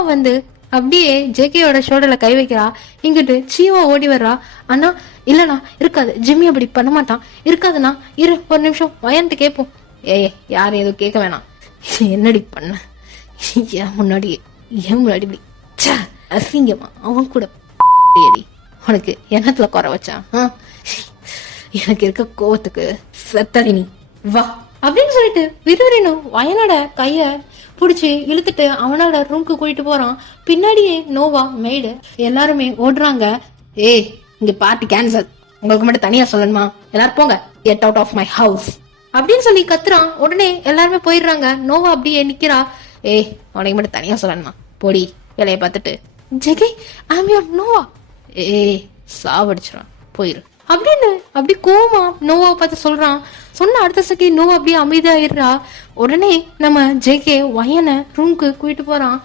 அப்படியே ஜேகேயோட ஷோல்டர்ல கை வைக்கிறா. இங்கிட்டு சீவா ஓடி வர்றா. ஆனா இல்லண்ணா இருக்காது, ஜிம்மி அப்படி பண்ண மாட்டான், இருக்காதுண்ணா, இரு ஒரு நிமிஷம் வயன்ட்டு கேட்போம். யாரும் எதுவும் கேட்க வேணாம், என்னடி பண்ண ஏன் முன்னாடி இப்படி அசிங்கமா அவன் கூட உனக்கு என்னத்துல குறை வச்சான்? எனக்கு இருக்க கோவத்துக்கு செத்தடி நீ வா அப்படின்னு சொல்லிட்டு விறுவிறுன்னு வயனோட கைய புடிச்சு இழுத்துட்டு அவனோட ரூம்க்கு கூட்டிட்டு போறான். பின்னாடியே நோவா, மெய்டு எல்லாருமே ஓடுறாங்க. ஏய் இங்க பார்ட்டி கேன்சல், உங்களுக்கு மட்டும் தனியா சொல்லணுமா, எல்லாரும் போங்க, get out of my house அப்படின்னு சொல்லி கத்துறான். உடனே எல்லாருமே போயிடுறாங்க. நோவா அப்படியே நிக்கிறா. ஏய் உனக்கு மட்டும் தனியா சொல்லணுமா, போடி வேலையை பார்த்துட்டு. JK I am your Nova. ஏய் சாவடிச்சிடான் போயிரு அப்படின்னு அப்படி கோவமா நோவாவை பார்த்து சொல்றான். சொன்ன அடுத்த செகண்ட் நோவா அப்படியே அமைதியாயிடுறா. உடனே நம்ம ஜேகே வயனை ரூம்க்கு கூட்டிட்டு போறான்.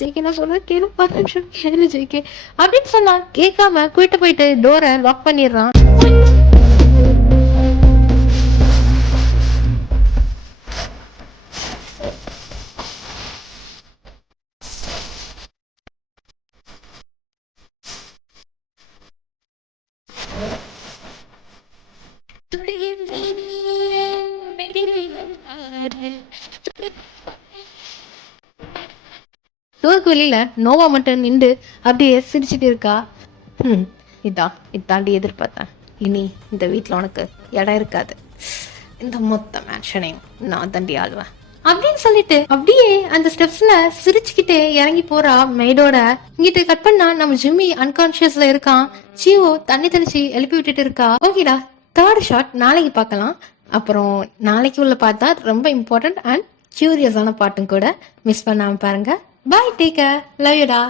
ஜேகே நான் சொல்ல கேளு, 10 நிமிஷம் கேளு ஜேகே அப்படின்னு சொன்னா கேட்காம கூட்டிட்டு போயிட்டு டோரை லாக் பண்ணிடுறான். டோருக்கு வெளியில நோவா மட்டும் நின்று அப்படியே சிரிச்சுட்டு இருக்கா. இதாண்டி எதிர்பார்த்தேன், இனி இந்த வீட்டுல உனக்கு இடம் இருக்காது, இந்த மொத்த மேன்ஷனையும் நான் தாண்டி ஆளுவேன் அப்படின்னு சொல்லிட்டு அப்படியே அந்த ஸ்டெப்ஸ்ல சிரிச்சுக்கிட்டே இறங்கி போறா மெய்டோட. இங்கிட்டு கட் பண்ணா நம்ம ஜிம்மி அன்கான்சியஸ்ல இருக்கான். சீவோ தண்ணி தெளிச்சு எழுப்பி விட்டுட்டு இருக்கா. ஓகேடா, 3rd ஷாட் நாளைக்கு பார்க்கலாம். அப்புறம் நாளைக்கு உள்ள பார்த்தா ரொம்ப இம்பார்ட்டன்ட் அண்ட் கியூரியஸான பாட்டும் கூட, மிஸ் பண்ணாம பாருங்க. பாய், டேக் கேர், லவ் யூ டா.